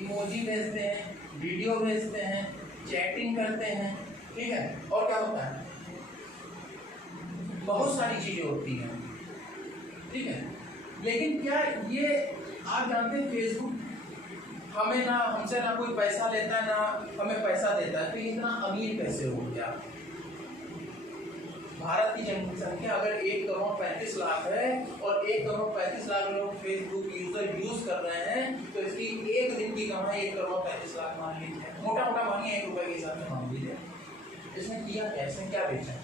इमोजी भेजते हैं, वीडियो भेजते हैं, चैटिंग करते हैं, ठीक है। और क्या होता है, बहुत सारी चीजें होती हैं, ठीक है। लेकिन क्या ये आप जानते हैं फेसबुक हमें ना, हमसे ना कोई पैसा लेता है ना हमें पैसा देता है, तो ये इतना अमीर कैसे हो गया? भारत की जनसंख्या अगर 1,35,00,000 है और 1,35,00,000 लोग फेसबुक यूजर यूज कर रहे हैं, तो इसकी एक दिन की कमाई 1,35,00,000 मान लीजिए, मोटा मोटा मानिए 1 रुपए के हिसाब से मान लीजिए। इसने किया क्या, इसने क्या बेचा?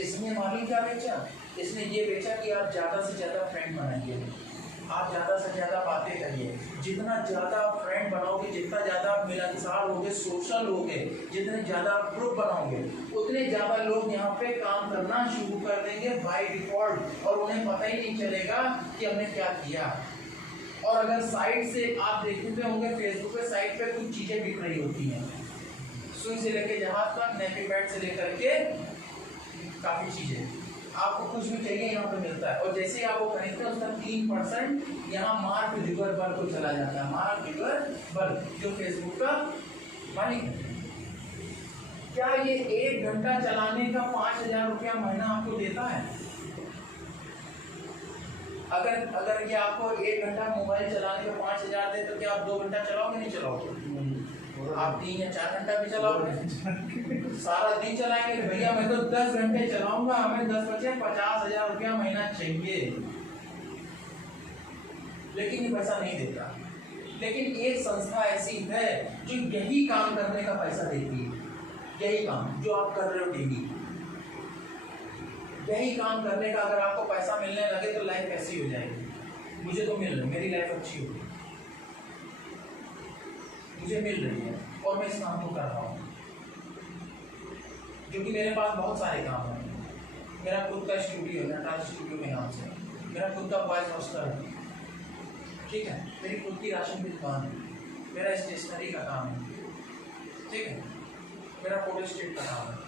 इसने मालूम क्या बेचा? इसने ये बेचा कि आप ज़्यादा से ज़्यादा फ्रेंड बनाइए, आप ज़्यादा से ज़्यादा बातें करिए। जितना ज़्यादा आप फ्रेंड बनाओगे, जितना ज़्यादा आप मिलनसार होगे, सोशल होगे, जितने ज़्यादा आप ग्रुप बनाओगे, उतने ज़्यादा लोग यहाँ पे काम करना शुरू कर देंगे बाय डिफॉल्ट, और उन्हें पता ही नहीं चलेगा कि हमने क्या किया। और अगर साइड से आप देखते होंगे फेसबुक पे साइड पे कुछ चीज़ें बिक रही होती हैं, सुई से लेके जहाज तक, नेपी पैड से लेकर के काफ़ी चीज़ें, आपको कुछ भी चाहिए यहाँ पे मिलता है। और जैसे आप वो खरीदते हैं उसका 3% यहाँ मार्क जुगरबर्ग को चला जाता है। मार्क जुगरबर्ग जो फेसबुक का मालिक है, क्या ये 1 घंटा चलाने का 5,000 रुपया महीना आपको देता है? अगर ये आपको 1 घंटा मोबाइल चलाने का 5,000 दे, तो क्या आप 2 घंटा चलाओगे? नहीं चलाओगे? आप 3 या 4 घंटा भी चलाओगे, सारा दिन चलाएंगे, भैया मैं तो 10 घंटे चलाऊंगा, हमें 10 बचे 50,000 रुपया महीना चाहिए, लेकिन ये पैसा नहीं देता। लेकिन एक संस्था ऐसी है जो यही काम करने का पैसा देती है, यही काम जो आप कर रहे हो डेली, यही काम करने का अगर आपको पैसा मिलने लगे तो लाइफ कैसी हो जाएगी? मुझे तो मिल रही, मेरी लाइफ अच्छी होगी, मुझे मिल रही है और मैं इस काम को कर रहा हूँ, क्योंकि मेरे पास बहुत सारे काम हैं। मेरा खुद का स्टूडियो है, नटराज स्टूडियो के नाम से, मेरा खुद का वॉइस हॉस्टल है, ठीक है, मेरी खुद की राशन की दुकान है, मेरा स्टेशनरी का काम है, ठीक है, मेरा फोटो स्टेट का काम है,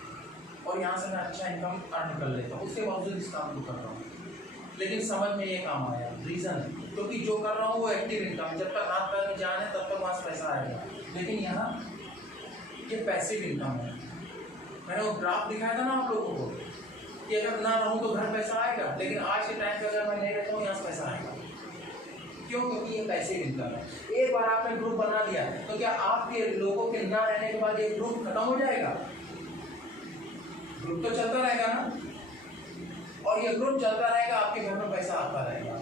और यहाँ से मैं अच्छा इनकम अर्न कर लेता हूँ, उसके बावजूद इस काम को कर रहा हूँ। लेकिन समझ में ये काम आया, रीज़न क्योंकि जो कर रहा हूँ वो एक्टिव इनकम, जब तक हाथ पैर में जान है तब तक वहाँ से पैसा आएगा। लेकिन यहाँ ये पैसिव इनकम है। मैंने वो ग्राफ दिखाया था ना आप लोगों को कि अगर ना रहूँ तो घर पैसा आएगा, लेकिन आज के टाइम पे अगर मैं नहीं रहता हूँ यहाँ से पैसा आएगा। क्यों? क्योंकि ये पैसिव इनकम है। एक बार आपने ग्रुप बना दिया तो क्या आपके लोगों के ना रहने के बाद ये ग्रुप खत्म हो जाएगा? ग्रुप तो चलता रहेगा ना, और ये ग्रुप चलता रहेगा, आपके घर में पैसा आता रहेगा।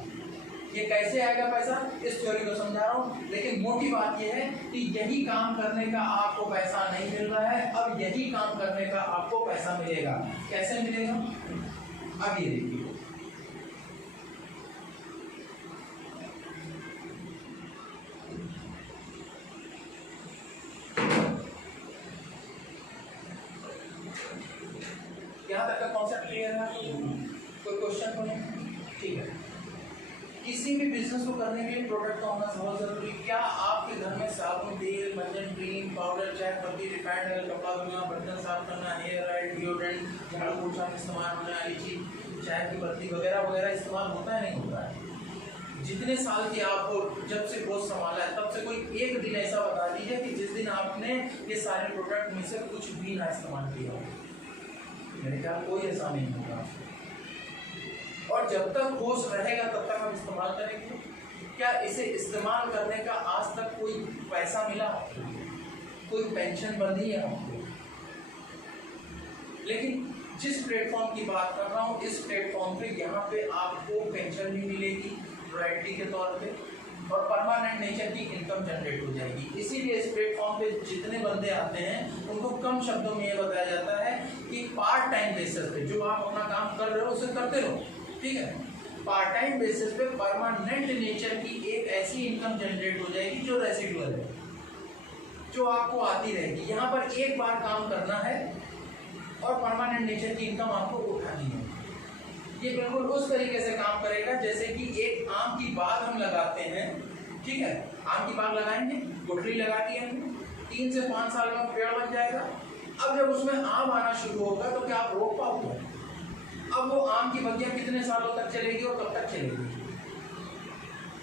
ये कैसे आएगा पैसा, इस थ्योरी को समझा रहा हूँ। लेकिन मोटी बात ये है कि यही काम करने का आपको पैसा नहीं मिल रहा है, अब यही काम करने का आपको पैसा मिलेगा। कैसे मिलेगा? अब ये देखिए, यहाँ तक का कॉन्सेप्ट क्लियर है? कोई क्वेश्चन तो नहीं? ठीक है। किसी भी बिजनेस को करने के लिए प्रोडक्ट का होना बहुत जरूरी। क्या आपके घर में साबुन, तेल, मंजन, क्रीम, बेकिंग पाउडर, चाय पत्ती, रिफाइंड ऑयल, कपड़ा धोना, बर्तन साफ करना, हेयर ऑयल, डिओड्रेंट, झाड़ू पोछा में इस्तेमाल होने वाली चीज, चाय की पत्ती वगैरह वगैरह इस्तेमाल होता है नहीं होता है। जितने साल के आप हो, जब से होश संभाला है तब से कोई एक दिन ऐसा बता दीजिए कि जिस दिन आपने ये सारे प्रोडक्ट में से कुछ भी ना इस्तेमाल किया हो। मेरे ख्याल कोई ऐसा नहीं होगा। और जब तक होश रहेगा तब तक हम इस्तेमाल करेंगे। क्या इसे इस्तेमाल करने का आज तक कोई पैसा मिला आपको? कोई पेंशन बंधी है आपको? लेकिन जिस प्लेटफॉर्म की बात कर रहा हूँ, इस प्लेटफॉर्म पे यहाँ पे आपको पेंशन भी मिलेगी रॉयल्टी के तौर पे, और परमानेंट नेचर की इनकम जनरेट हो जाएगी। इसीलिए इस प्लेटफॉर्म पे जितने बंदे आते हैं उनको कम शब्दों में ये बताया जाता है कि पार्ट टाइम बेसिस पे जो आप अपना काम कर रहे हो उसे करते रहो, ठीक है। पार्ट टाइम बेसिस पे परमानेंट नेचर की एक ऐसी इनकम जनरेट हो जाएगी जो रेसिडुअल है, जो आपको आती रहेगी। यहाँ पर एक बार काम करना है और परमानेंट नेचर की इनकम आपको उठानी है। ये बिल्कुल उस तरीके से काम करेगा जैसे कि एक आम की बाग हम लगाते हैं, ठीक है। आम की बाग लगाएंगे, गुठली लगा दी हमने, 3 से 5 साल में पेड़ बन जाएगा। अब जब उसमें आम आना शुरू होगा तो क्या आप रोक पाओगे? अब वो आम की बगिया कितने सालों तक चलेगी और कब तक चलेगी?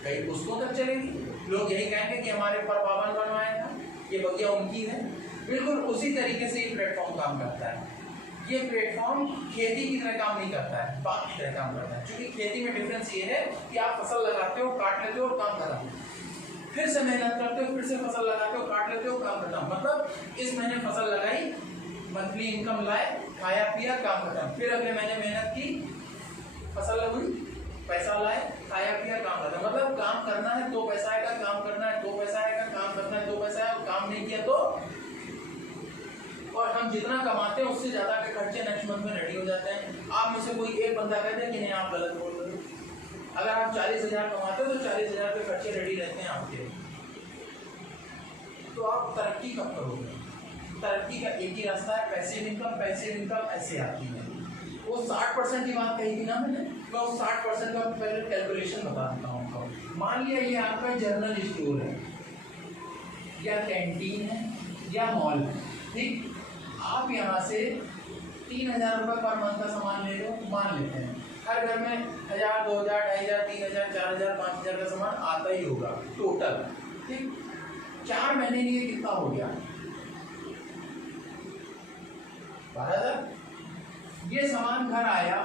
कई पुस्तकों तक चलेगी। लोग यही कहेंगे कि हमारे परबाबन बनवाया था, ये बगिया उनकी है। बिल्कुल उसी तरीके से ये प्लेटफॉर्म काम करता है। ये प्लेटफॉर्म खेती की तरह काम नहीं करता है, बाग की तरह काम करता है। क्योंकि खेती में डिफरेंस ये है कि आप फसल लगाते हो, काट लेते हो और काम खत्म, फिर से मेहनत करते हो, फिर से फसल लगाते हो, काट लेते हो, काम खत्म। मतलब इस महीने फसल लगाई, मंथली इनकम लाए, खाया पिया, काम खत्म। फिर अगले महीने मेहनत की, फसल लगाई, पैसा लाए, खाया पिया, काम खत्म। मतलब काम करना है तो पैसा आएगा, काम करना है तो पैसा आएगा, काम करना है तो पैसा आएगा, काम नहीं किया तो। और हम जितना कमाते हैं उससे ज्यादा के खर्चे नेक्स्ट मंथ में रेडी हो जाते हैं। आप में से कोई एक बंदा कहते हैं कि नहीं आप गलत बोल रहे हो। अगर आप 40,000 कमाते हो तो 40,000 के खर्चे रेडी रहते हैं आपके। तो आप तरक्की कब करोगे? तरक्की का एक ही रास्ता है, पैसिव इनकम। पैसिव इनकम ऐसे आती है। वो 60% की बात कही थी ना मैंने, मैं उस 60% का पहले कैलकुलेशन बता देता हूँ आपको। मान लिया ये आपका जनरल स्टोर है या कैंटीन है या मॉल है, ठीक। आप यहाँ से 3,000 रुपये पर मंथ का सामान ले लो, मान लेते हैं। हर घर में 1,000, 2,000, 2,500, 3,000, 4,000, 5,000 का सामान आता ही होगा टोटल, ठीक। 4 महीने के लिए कितना हो गया? 12,000। ये सामान घर आया,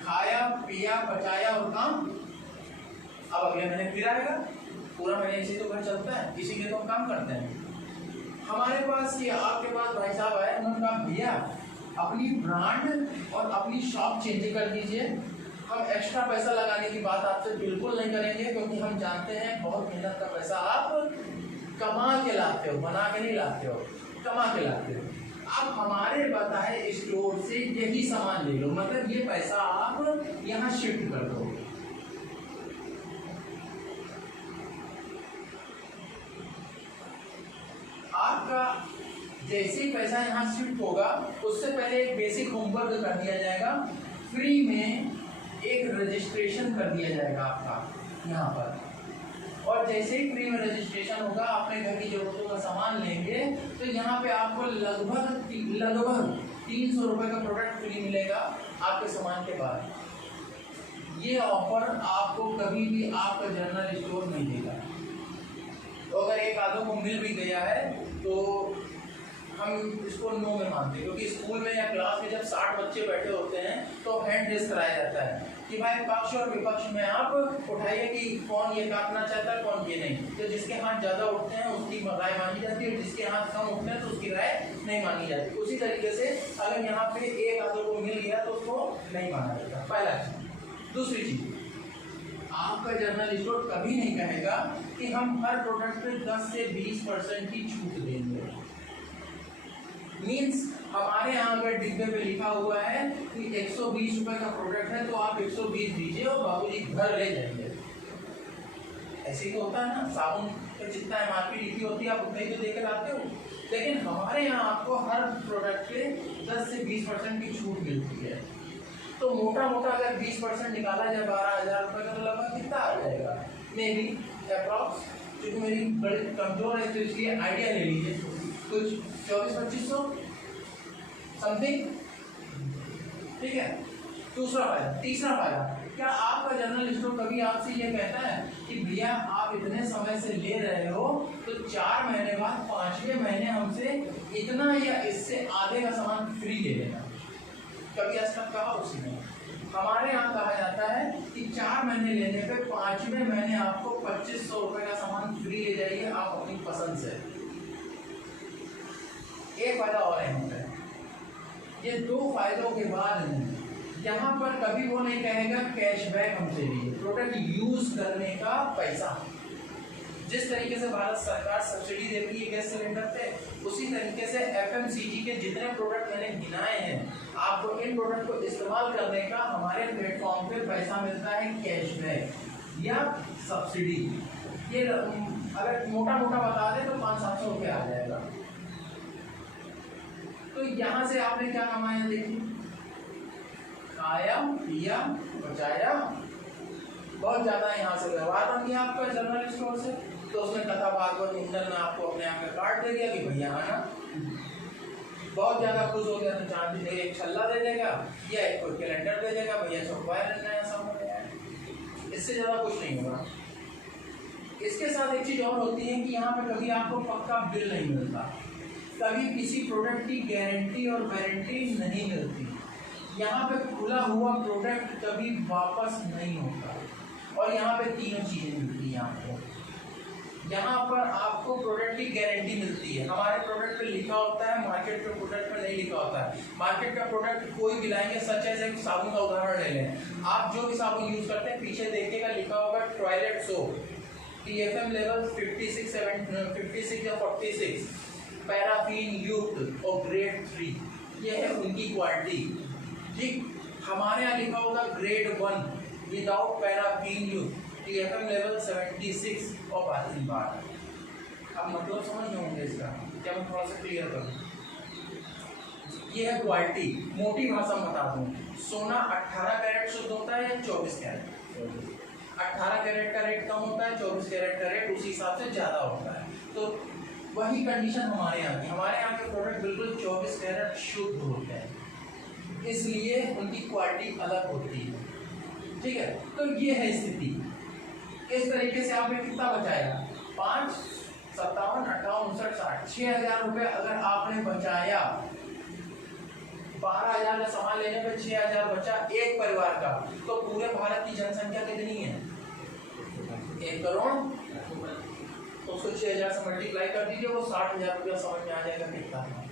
खाया पिया, बचाया और काम। अब अगले महीने फिर आएगा। पूरा महीने इसी तो घर चलता है, इसी के तो हम काम करते हैं। हमारे पास ये आपके पास भाई साहब आए, उन्होंने कहा भैया अपनी ब्रांड और अपनी शॉप चेंज कर दीजिए। हम एक्स्ट्रा पैसा लगाने की बात आपसे बिल्कुल नहीं करेंगे, क्योंकि हम जानते हैं बहुत मेहनत का पैसा आप कमा के लाते हो, बना के नहीं लाते हो, कमा के लाते हो। आप हमारे बताए स्टोर से यही सामान ले लो, मतलब ये पैसा आप यहाँ शिफ्ट कर दो। आपका जैसे ही पैसा यहाँ शिफ्ट होगा उससे पहले एक बेसिक होमवर्क कर दिया जाएगा, फ्री में एक रजिस्ट्रेशन कर दिया जाएगा आपका यहाँ पर। और जैसे ही फ्री में रजिस्ट्रेशन होगा, अपने घर की जरूरतों का सामान लेंगे तो यहाँ पे आपको लगभग 300 रुपये का प्रोडक्ट फ्री मिलेगा आपके सामान के बाद। ये ऑफर आपको कभी भी आपका जनरल स्टोर नहीं देगा। तो अगर एक आधों को मिल भी गया है तो हम इसको नो में मानते हैं, क्योंकि स्कूल में या क्लास में जब 60 बच्चे बैठे होते हैं तो हैंड रेस कराया जाता है कि भाई पक्ष और विपक्ष में आप उठाइए कि कौन ये काटना चाहता है, कौन ये नहीं। तो जिसके हाथ ज़्यादा उठते हैं उसकी राय मानी जाती है, और जिसके हाथ कम उठते हैं तो उसकी राय नहीं मानी जाती। उसी तरीके से अगर यहाँ पे एक आधों को मिल गया तो उसको नहीं माना जाता, पहला चीज़। दूसरी चीज़, आपका जनरल स्टोर कभी नहीं कहेगा कि हम हर प्रोडक्ट पे 10 से 20% की छूट देंगे। मीन्स हमारे यहाँ अगर डिब्बे पे लिखा हुआ है कि 120 रुपये का प्रोडक्ट है तो आप 120 दीजिए और बाबूजी घर ले जाएंगे। ऐसे तो होता है ना, साबुन पे जितना MRP लिखी होती है आप उतना ही तो देकर आते हो। लेकिन हमारे यहाँ आपको हर प्रोडक्ट पे 10 से 20% की छूट मिलती है। तो मोटा मोटा अगर 20% निकाला जाए 12,000 रुपये का तो लगभग कितना आ जाएगा? मे बी अप्रॉक्स क्योंकि मेरी बड़ी कमजोर है तो इसलिए आइडिया ले लीजिए कुछ 24-2500 समथिंग, ठीक है। दूसरा फायदा। तीसरा फायदा, क्या आपका जनरल स्टोर कभी आपसे ये कहता है कि भैया आप इतने समय से ले रहे हो तो 4 महीने बाद 5वें महीने हमसे इतना या इससे आधे का सामान फ्री ले लेना? कभी आज तक कहा उसने? हमारे यहाँ कहा जाता है कि 4 महीने लेने पे 5वें महीने आपको 2500 रुपये का सामान फ्री ले जाइए आप अपनी पसंद से। एक फायदा और है, ये 2 फायदों के बाद यहाँ पर कभी वो नहीं कहेगा कैशबैक हमसे लिए, प्रोडक्ट यूज करने का पैसा। जिस तरीके से भारत सरकार सब्सिडी देती है गैस सिलेंडर पे, उसी तरीके से एफएमसीजी के जितने प्रोडक्ट मैंने गिनाए हैं, आपको इन प्रोडक्ट को इस्तेमाल करने का हमारे प्लेटफॉर्म पे पैसा मिलता है कैशबैक या सब्सिडी। ये अगर मोटा मोटा बता दें तो 500-700 रुपये आ जाएगा। तो यहाँ से आपने क्या कमाया देखिए, खाया पिया बचाया, बहुत ज्यादा यहाँ से व्यवहार बन गया आपका जनरल स्टोर से। तो उसने कथा भागवत इंजन में आपको अपने आप का कार्ड दे दिया कि भैया आना, बहुत ज्यादा खुश हो गया तो चांदी दे एक छल्ला दे देगा या एक कोई कैलेंडर दे देगा, भैया सॉफ्टवेयर नया सब, इससे ज्यादा कुछ नहीं होगा। इसके साथ एक चीज और होती है कि यहाँ पे कभी आपको पक्का बिल नहीं मिलता, कभी किसी प्रोडक्ट की गारंटी और वारंटी नहीं मिलती। यहाँ पे खुला हुआ प्रोडक्ट कभी वापस नहीं होता। और यहाँ पे 3 चीजें मिलती हैं आपको। यहाँ पर आपको प्रोडक्ट की गारंटी मिलती है, हमारे प्रोडक्ट पे लिखा होता है, मार्केट के प्रोडक्ट पे नहीं लिखा होता है। मार्केट का प्रोडक्ट कोई भी लाएंगे, सच एज एक साबुन का उदाहरण ले लें, आप जो भी साबुन यूज करते हैं पीछे देखिएगा लिखा होगा टॉयलेट सोप, TFM लेवल 56 या 46, पैराफिन युक्त और ग्रेड 3, ये है उनकी क्वालिटी। ठीक, हमारे यहाँ लिखा होगा ग्रेड 1 विदाउट पैराफिन युक्त, TFM लेवल 76 और बाथिंग बार। अब मतलब समझ में होंगे इसका, क्या मैं थोड़ा सा क्लियर करूँ? ये है क्वालिटी। मोटी भाषा में बता दूँ, सोना 18 कैरेट शुद्ध होता है या 24 कैरेट? 18 कैरेट का रेट कम होता है, 24 कैरेट का रेट उसी हिसाब से ज़्यादा होता है। तो वही कंडीशन हमारे यहाँ की, हमारे यहाँ के प्रोडक्ट बिल्कुल 24 कैरेट शुद्ध होते हैं, इसलिए उनकी क्वालिटी अलग होती है। ठीक है, तो ये है स्थिति। इस तरीके से आपने कितना बचाया? 5, 57, 58, 59, 60, 6,000 रुपये अगर आपने बचाया, 12,000 का सामान लेने पे 6,000 बचा एक परिवार का, तो पूरे भारत की जनसंख्या कितनी है? 1 करोड़। तो उसको 6,000 से मल्टीप्लाई कर दीजिए, वो 60,000 रुपया समझ में आ जाएगा कितना है।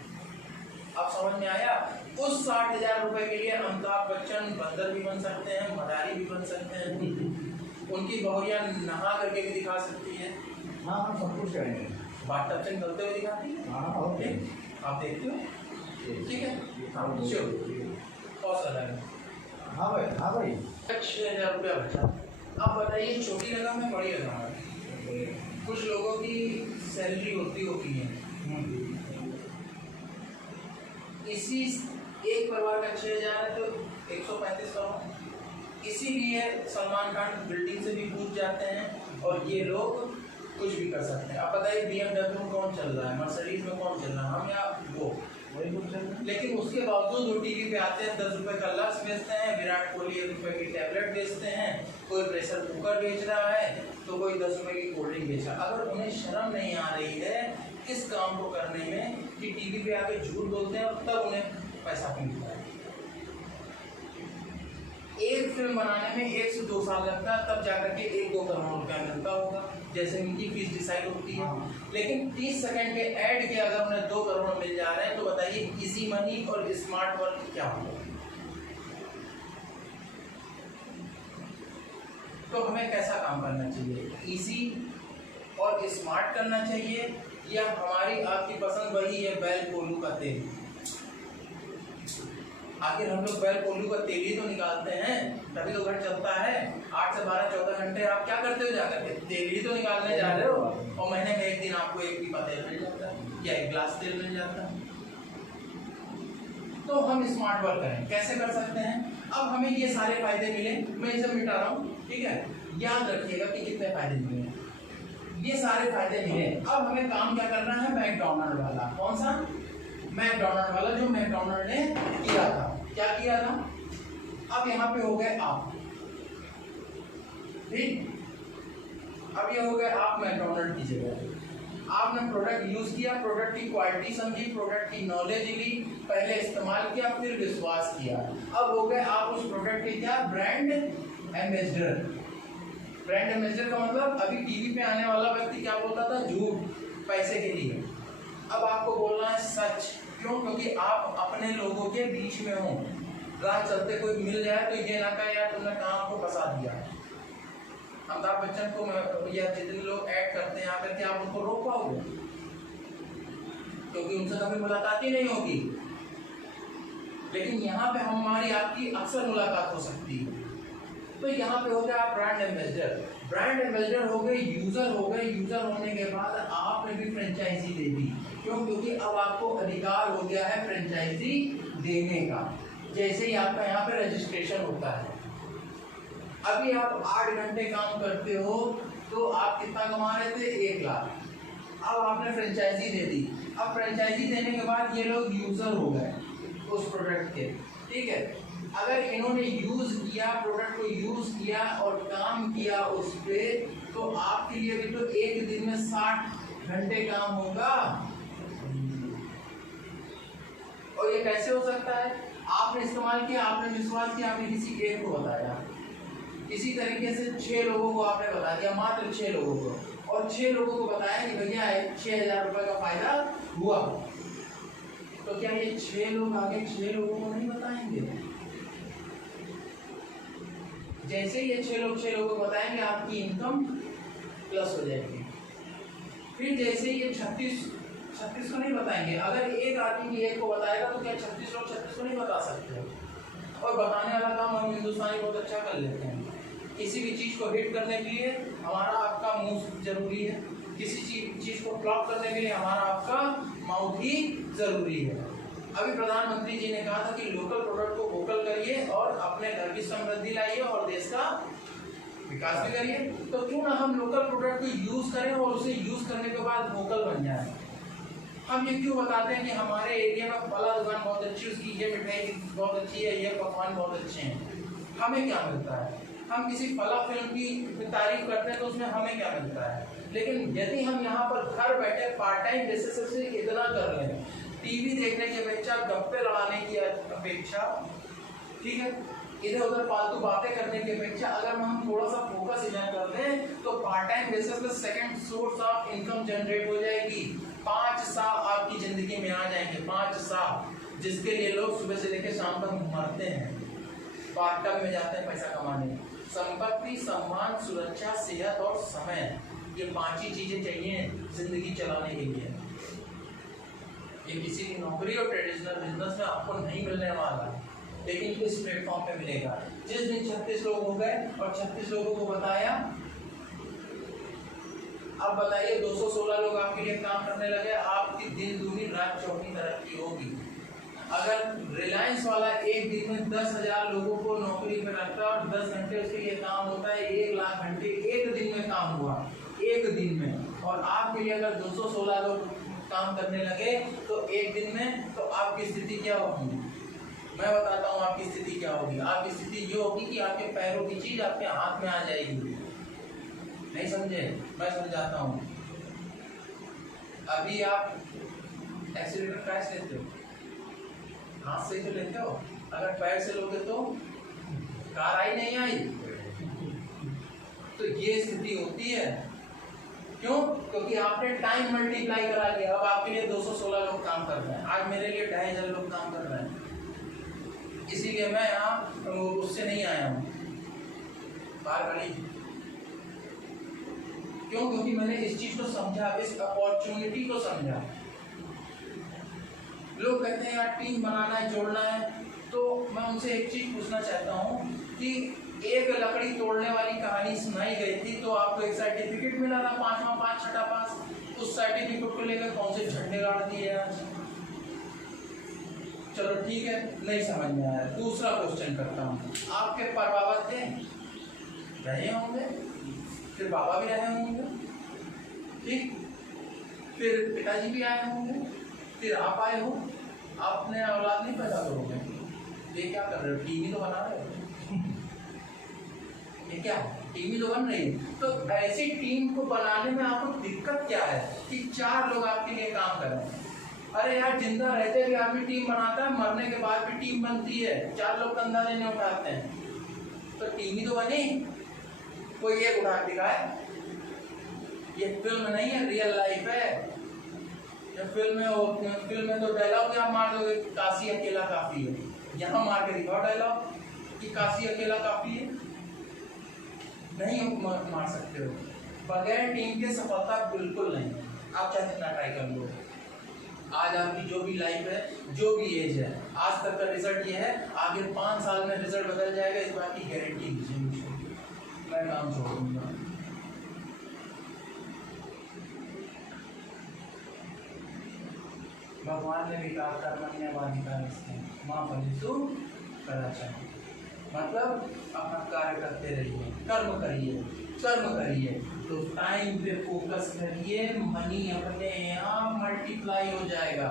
अब समझ में आया? उस 60,000 रुपए के लिए अमिताभ बच्चन बंदर भी बन सकते हैं, मदारी भी बन सकते हैं, उनकी बहुरिया नहा करके भी दिखा सकती है। हाँ हाँ, सब कुछ करेंगे। बात तब तक चलते हुए दिखाती है। हाँ ओके, आप देखते हो? ठीक है, चलो पॉज कर रहा है। हाँ भाई, हाँ भाई। 6,000 रुपया बचा। अब बताइए छोटी रकम है बड़ी रकम है? कुछ लोगों की सैलरी होती है, इसी एक परिवार का 6,000 है तो 135 करोड़। इसीलिए सलमान खान बिल्डिंग से भी कूद जाते हैं और ये लोग कुछ भी कर सकते हैं। आप बताइए BMW में कौन चल रहा है, मर्सिडीज में कौन चल रहा है, हम या वो? वही कुछ चल रहा है। लेकिन उसके बावजूद वो टीवी पे आते हैं, 10 रुपए का लक्स बेचते हैं, विराट कोहली 1 रुपए की टैबलेट बेचते हैं, कोई प्रेशर कुकर बेच रहा है तो कोई 10 रुपए की कोल्ड ड्रिंक बेच रहा है। अगर उन्हें शर्म नहीं आ रही है इस काम को करने में कि टीवी पे आके झूठ बोलते हैं और तब उन्हें पैसा मिलता है। एक फिल्म बनाने में 1 से 2 साल लगता है, तब जाकर के 1-2 करोड़ रुपया मिलता होगा, जैसे उनकी फीस डिसाइड होती है। लेकिन 30 सेकंड के ऐड के अगर उन्हें 2 करोड़ मिल जा रहे हैं तो बताइए इजी मनी और स्मार्ट वर्क क्या होगा? तो हमें कैसा काम करना चाहिए? इजी और स्मार्ट करना चाहिए या हमारी आपकी पसंद वही है बैल कोल्हू का तेल? आखिर हम लोग बैल कोल्हू का तेल ही तो निकालते हैं, तभी तो घर चलता है। 8 से 12-14 घंटे आप क्या करते हो जाकर के? तेल ही तो निकालने जा रहे हो, और महीने में 1 दिन आपको 1 पीपा तेल मिल जाता है या 1 ग्लास तेल मिल जाता है। तो हम स्मार्ट वर्क करें, कैसे कर सकते हैं? अब हमें ये सारे फायदे मिले, मैं इसे मिटा रहा हूँ, ठीक है? याद रखिएगा कि कितने फायदे मिले। ये सारे फायदे मिले। अब हमें काम क्या करना है, मैकडॉनल्ड वाला। कौन सा? मैकडॉनल्ड वाला, जो मैकडॉनल्ड ने किया था। क्या किया था? अब यहाँ पे हो गए आप, ठीक। अब ये हो गए आप मैकडॉनल्ड की जगह। आपने प्रोडक्ट यूज किया, प्रोडक्ट की क्वालिटी समझी, प्रोडक्ट की नॉलेज ली, पहले इस्तेमाल किया, फिर विश्वास किया। अब हो गए आप उस प्रोडक्ट के क्या, ब्रांड एम्बेसडर। ब्रांड एम्बेसडर का मतलब, अभी टीवी पे आने वाला व्यक्ति क्या बोलता था, झूठ पैसे के लिए। अब आपको बोलना है सच। क्यों? क्योंकि आप अपने लोगों के बीच में हो। राह चलते कोई मिल जाए तो ये ना कहे यार तुमने काम को फंसा दिया। अमिताभ बच्चन को या जितने लोग ऐड करते हैं आकर के, आप उनको रोक पाओगे? क्योंकि उनसे कभी मुलाकात ही नहीं होगी। लेकिन यहाँ पे हमारी आपकी अक्सर मुलाकात हो सकती है। तो यहाँ पे हो गया आप ब्रांड एम्बेसडर। ब्रांड एम्बेसडर हो गए, यूजर हो गए। यूजर होने के बाद आपने भी फ्रेंचाइजी दे दी। क्यों? क्योंकि अब आपको अधिकार हो गया है फ्रेंचाइजी देने का। जैसे ही आपका यहाँ पे रजिस्ट्रेशन होता है, अभी आप 8 घंटे काम करते हो तो आप कितना कमा रहे थे, 1 लाख। अब आपने फ्रेंचाइजी दे दी। अब फ्रेंचाइजी देने के बाद ये लोग यूजर हो गए उस प्रोडक्ट के, ठीक है। अगर इन्होंने यूज किया, प्रोडक्ट को यूज किया और काम किया उस पे, तो आपके लिए भी तो एक दिन में 60 घंटे काम होगा। और ये कैसे हो सकता है? आपने इस्तेमाल किया, आपने विश्वास किया, आपने किसी एक को बताया, इसी तरीके से 6 लोगों को आपने बता दिया, मात्र 6 लोगों को, और 6 लोगों को बताया कि भैया 6000 रुपए का फायदा हुआ। तो क्या ये 6 लोग आगे 6 लोगों को नहीं बताएंगे? जैसे ये 6 लोगों को बताएंगे, आपकी इनकम प्लस हो जाएगी। फिर जैसे ये 36 को नहीं बताएंगे। अगर एक आदमी एक को बताएगा तो क्या 36 लोग 36 को नहीं बता सकते? और बताने वाला काम हम हिंदुस्तानी बहुत अच्छा कर लेते हैं। किसी भी चीज़ को हिट करने के लिए हमारा आपका मुंह जरूरी है, किसी चीज़ को फ्लॉप करने के लिए हमारा आपका माउथ ही जरूरी है। अभी प्रधानमंत्री जी ने कहा था कि लोकल प्रोडक्ट को वोकल करिए और अपने घर की समृद्धि लाइए और देश का विकास भी करिए। तो क्यों ना हम लोकल प्रोडक्ट को यूज करें और उसे यूज करने के बाद वोकल बन जाए। हम ये क्यों बताते हैं कि हमारे एरिया में फला दुकान बहुत अच्छी, उसकी ये मिठाई बहुत अच्छी है, ये पकवान बहुत अच्छे हैं। हमें क्या मिलता है? हम किसी फला फिल्म की तारीफ करते हैं तो उसमें हमें क्या मिलता है? लेकिन यदि हम यहाँ पर घर बैठे पार्ट टाइम बेसिस से इतना कर लें, टीवी देखने की अपेक्षा, गप्पे लड़ाने की अपेक्षा, ठीक है, इधर उधर फालतू बातें करने की अपेक्षा, अगर हम थोड़ा सा फोकस इधर कर दें तो पार्ट टाइम बेसिस पे second source of income generate हो जाएगी। 5 साल आपकी जिंदगी में आ जाएंगे, 5 साल, जिसके लिए लोग सुबह से लेकर शाम तक मरते हैं, पार्ट में जाते हैं पैसा कमाने। संपत्ति, सम्मान, सुरक्षा, सेहत और समय, ये 5 ही चीजें चाहिए जिंदगी चलाने के लिए। ये किसी भी नौकरी और ट्रेडिशनल बिजनेस में आपको नहीं मिलने वाला, लेकिन इस प्लेटफॉर्म पे मिलेगा। जिस दिन 36 लोग हो गए और 36 लोगों को बताया, अब बताइए 216 लोग आपके लिए काम करने लगे, आपकी दिन दूनी रात चौगुनी तरक्की होगी। अगर रिलायंस वाला एक दिन में 10,000 लोगों को नौकरी पे रखता है और 10 घंटे उसके लिए काम होता है, 1 लाख घंटे एक दिन में काम हुआ, एक दिन में। और आपके लिए अगर 216 लोग काम करने लगे तो एक दिन में, तो आपकी स्थिति क्या होगी? मैं बताता हूँ आपकी स्थिति क्या होगी। आपकी स्थिति ये होगी कि आपके पैरों की चीज आपके हाथ में आ जाएगी। नहीं समझे? मैं समझाता हूँ। अभी आप एक्सीलेटर कैसे लेते हो? हाथ से तो लेते हो, अगर पैर से लोगे तो कार आई नहीं आई। तो ये स्थिति होती है। क्यों? क्योंकि आपने टाइम मल्टीप्लाई करा लिया। अब आपके लिए 216 लोग काम कर रहे हैं, आज मेरे लिए 2500 लोग काम कर रहे हैं। इसीलिए मैं यहाँ उससे नहीं आया हूँ बाहर खड़ी। क्यों? क्योंकि मैंने इस चीज को समझा, इस अपॉर्चुनिटी को समझा। लोग कहते हैं यार टीम बनाना है, जोड़ना है, तो मैं उनसे एक चीज पूछना चाहता हूँ कि एक लकड़ी तोड़ने वाली कहानी सुनाई गई थी तो आपको एक सर्टिफिकेट मिला था, 5वां पास, 6ठा पास। उस सर्टिफिकेट को लेकर कौन से झंडे गाड़ दिए आज? चलो ठीक है, नहीं समझ में आया। दूसरा क्वेश्चन करता हूँ। आपके परबाबा थे, रहे होंगे, फिर बाबा भी रहे होंगे, ठीक, फिर पिताजी भी आए होंगे, फिर आप आए हो, आपने औलाद नहीं पैदा करोगे, ये क्या कर रहे हो, टीवी तो बना रहे हो, ये क्या टीवी तो बन रही है। तो ऐसी टीम को बनाने में आपको दिक्कत क्या है कि 4 लोग आपके लिए काम कर रहे हैं। अरे यार, जिंदा रहते भी आदमी टीम बनाता है, मरने के बाद भी टीम बनती है, 4 लोग कंधा नहीं उठाते हैं, तो टीम ही तो बनी। कोई एक उठा दिखाए, ये फिल्म नहीं है, रियल लाइफ है। ये फिल्म में तो डायलॉग आप मार दोगे, काशी अकेला काफी है, यहाँ मार के दिखाओ डायलॉग कि काशी अकेला काफी है, नहीं मार सकते हो। बगैर टीम के सफलता बिल्कुल नहीं। आप चाहे जितना ट्राई कर लो, आज आपकी जो भी लाइफ है, जो भी एज है, आज तक का रिजल्ट ये है, आगे 5 साल में रिजल्ट बदल जाएगा, इस बात की गारंटी लीजिए मुझे, मैं काम छोड़ दूंगा। भगवान ने भी कहा कर्मण्यवाधिकारस्ते मां फलेषु कदाचन, मतलब अपना कार्य करते रहिए, कर्म करिए, तो टाइम पे फोकस करिए, मनी अपने आप मल्टीप्लाई हो जाएगा।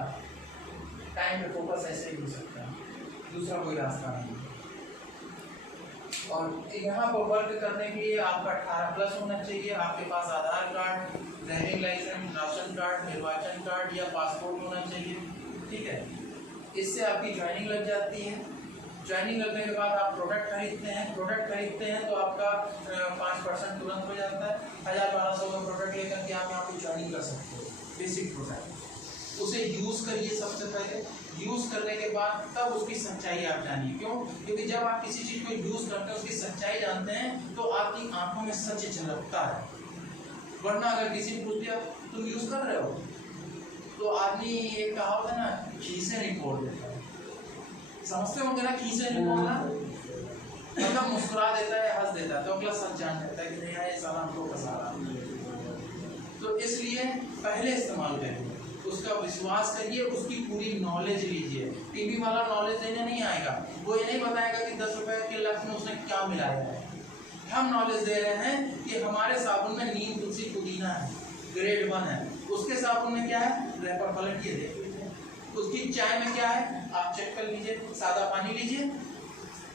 टाइम पे फोकस ऐसे ही हो सकता है, दूसरा कोई रास्ता नहीं। और यहाँ पर वर्क करने के लिए आपका 18+ होना चाहिए, आपके पास Aadhaar card, driving licence, ration card, निर्वाचन कार्ड या पासपोर्ट होना चाहिए, ठीक है। इससे आपकी ज्वाइनिंग लग जाती है। ज्वाइनिंग लगने के बाद आप प्रोडक्ट खरीदते हैं तो आपका 5% तुरंत हो जाता है। 1000-1200 का प्रोडक्ट लेकर के आप यहाँ पे ज्वाइनिंग कर सकते हो, बेसिक प्रोडक्ट। उसे यूज़ करिए सबसे पहले, यूज़ करने के बाद तब उसकी सच्चाई आप जानिए। क्यों? क्योंकि जब आप किसी चीज़ को यूज़ करते हैं, उसकी सच्चाई जानते हैं, तो आपकी आंखों में सच झलकता है। वरना अगर किसी ने पूछ दिया तुम यूज़ कर रहे हो, तो आदमी एक कहावत है ना, खीसे नहीं फोड़ देता है, समझते होंगे ना, खीसे नहीं फोड़ना मतलब मुस्कुरा देता है, हंस देता है, तो अगला सच जान जाता है कि नहीं यार ये साला हमको फंसा रहा। तो इसलिए पहले इस्तेमाल करिए, उसका विश्वास करिए, उसकी पूरी नॉलेज लीजिए। टीवी वाला नॉलेज देने नहीं आएगा, वो ये नहीं बताएगा कि 10 रुपए के लक्ष्य में उसने क्या मिलाया है। हम नॉलेज दे रहे हैं कि हमारे साबुन में नीम, तुलसी, पुदीना है, ग्रेड 1 है, उसके साबुन में क्या है, रैपर पलटिए देखिए, उसकी चाय में क्या है आप चेक कर लीजिए। सादा पानी लीजिए,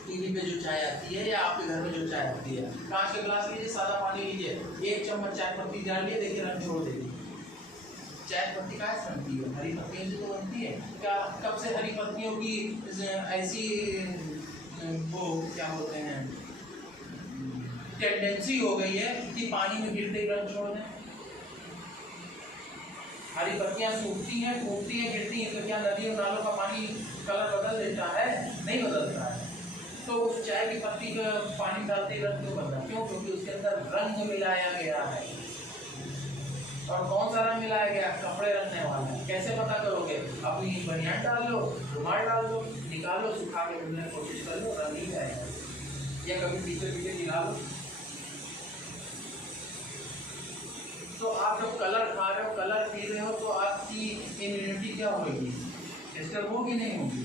टीवी पे जो चाय आती है या आपके घर में जो चाय आती है, कांच के गिलास लीजिए, सादा पानी लीजिए, 1 चम्मच चाय पत्ती डाल लिए, देखिए रंग छोड़ देगी। चाय पत्ती कहाँ से बनती है? हरी पत्तियों से तो बनती है। क्या कब से हरी पत्तियों की ऐसी वो क्या बोलते हैं टेंडेंसी हो गई है कि पानी में गिरते ही रंग छोड़ दें। हरी पत्तियां सूखती हैं, फूटती हैं, गिरती हैं, तो क्या नदी और नालों का पानी कलर बदल देता है? नहीं बदलता है। तो उस चाय की पत्ती का पानी डालते ही रंग क्यों बदला? क्यों? क्योंकि उसके अंदर रंग मिलाया गया है। और कौन सा रंग मिलाया गया? कपड़े रंगने वाला। कैसे पता करोगे? अपनी बनियान डाल लो, रुमाल डाल दो, निकालो, सुखा के ढूंढने की कोशिश कर लो, रंग ही जाएगा। या कभी पीछे पीछे गिरा लो। तो आप जब कलर खा रहे हो, कलर पी रहे हो, तो आपकी इम्यूनिटी क्या होगी? डिस्टर्ब होगी, नहीं होगी?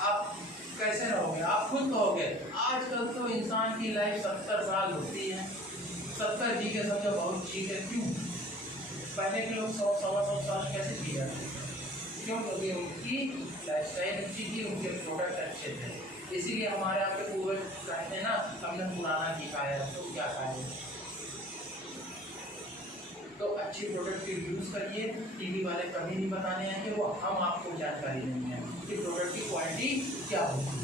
आप कैसे रहोगे? आप खुद कहोगे। आजकल तो इंसान की लाइफ 70 साल होती है, 70 जी के समझो बहुत ठीक है। क्यों? पहले के लोग 100-125 साल कैसे जिया? क्यों? क्योंकि उनकी लाइफ स्टाइल अच्छी थी, उनके प्रोडक्ट अच्छे थे। इसीलिए हमारे यहाँ के पूर्वज कहते हैं ना, हमने पुराना की खाया तो क्या खाया। तो अच्छी प्रोडक्ट की यूज़ करिए। टीवी वाले कभी नहीं बताने हैं कि वो हम आपको जानकारी नहीं है कि प्रोडक्ट की क्वालिटी क्या होती है।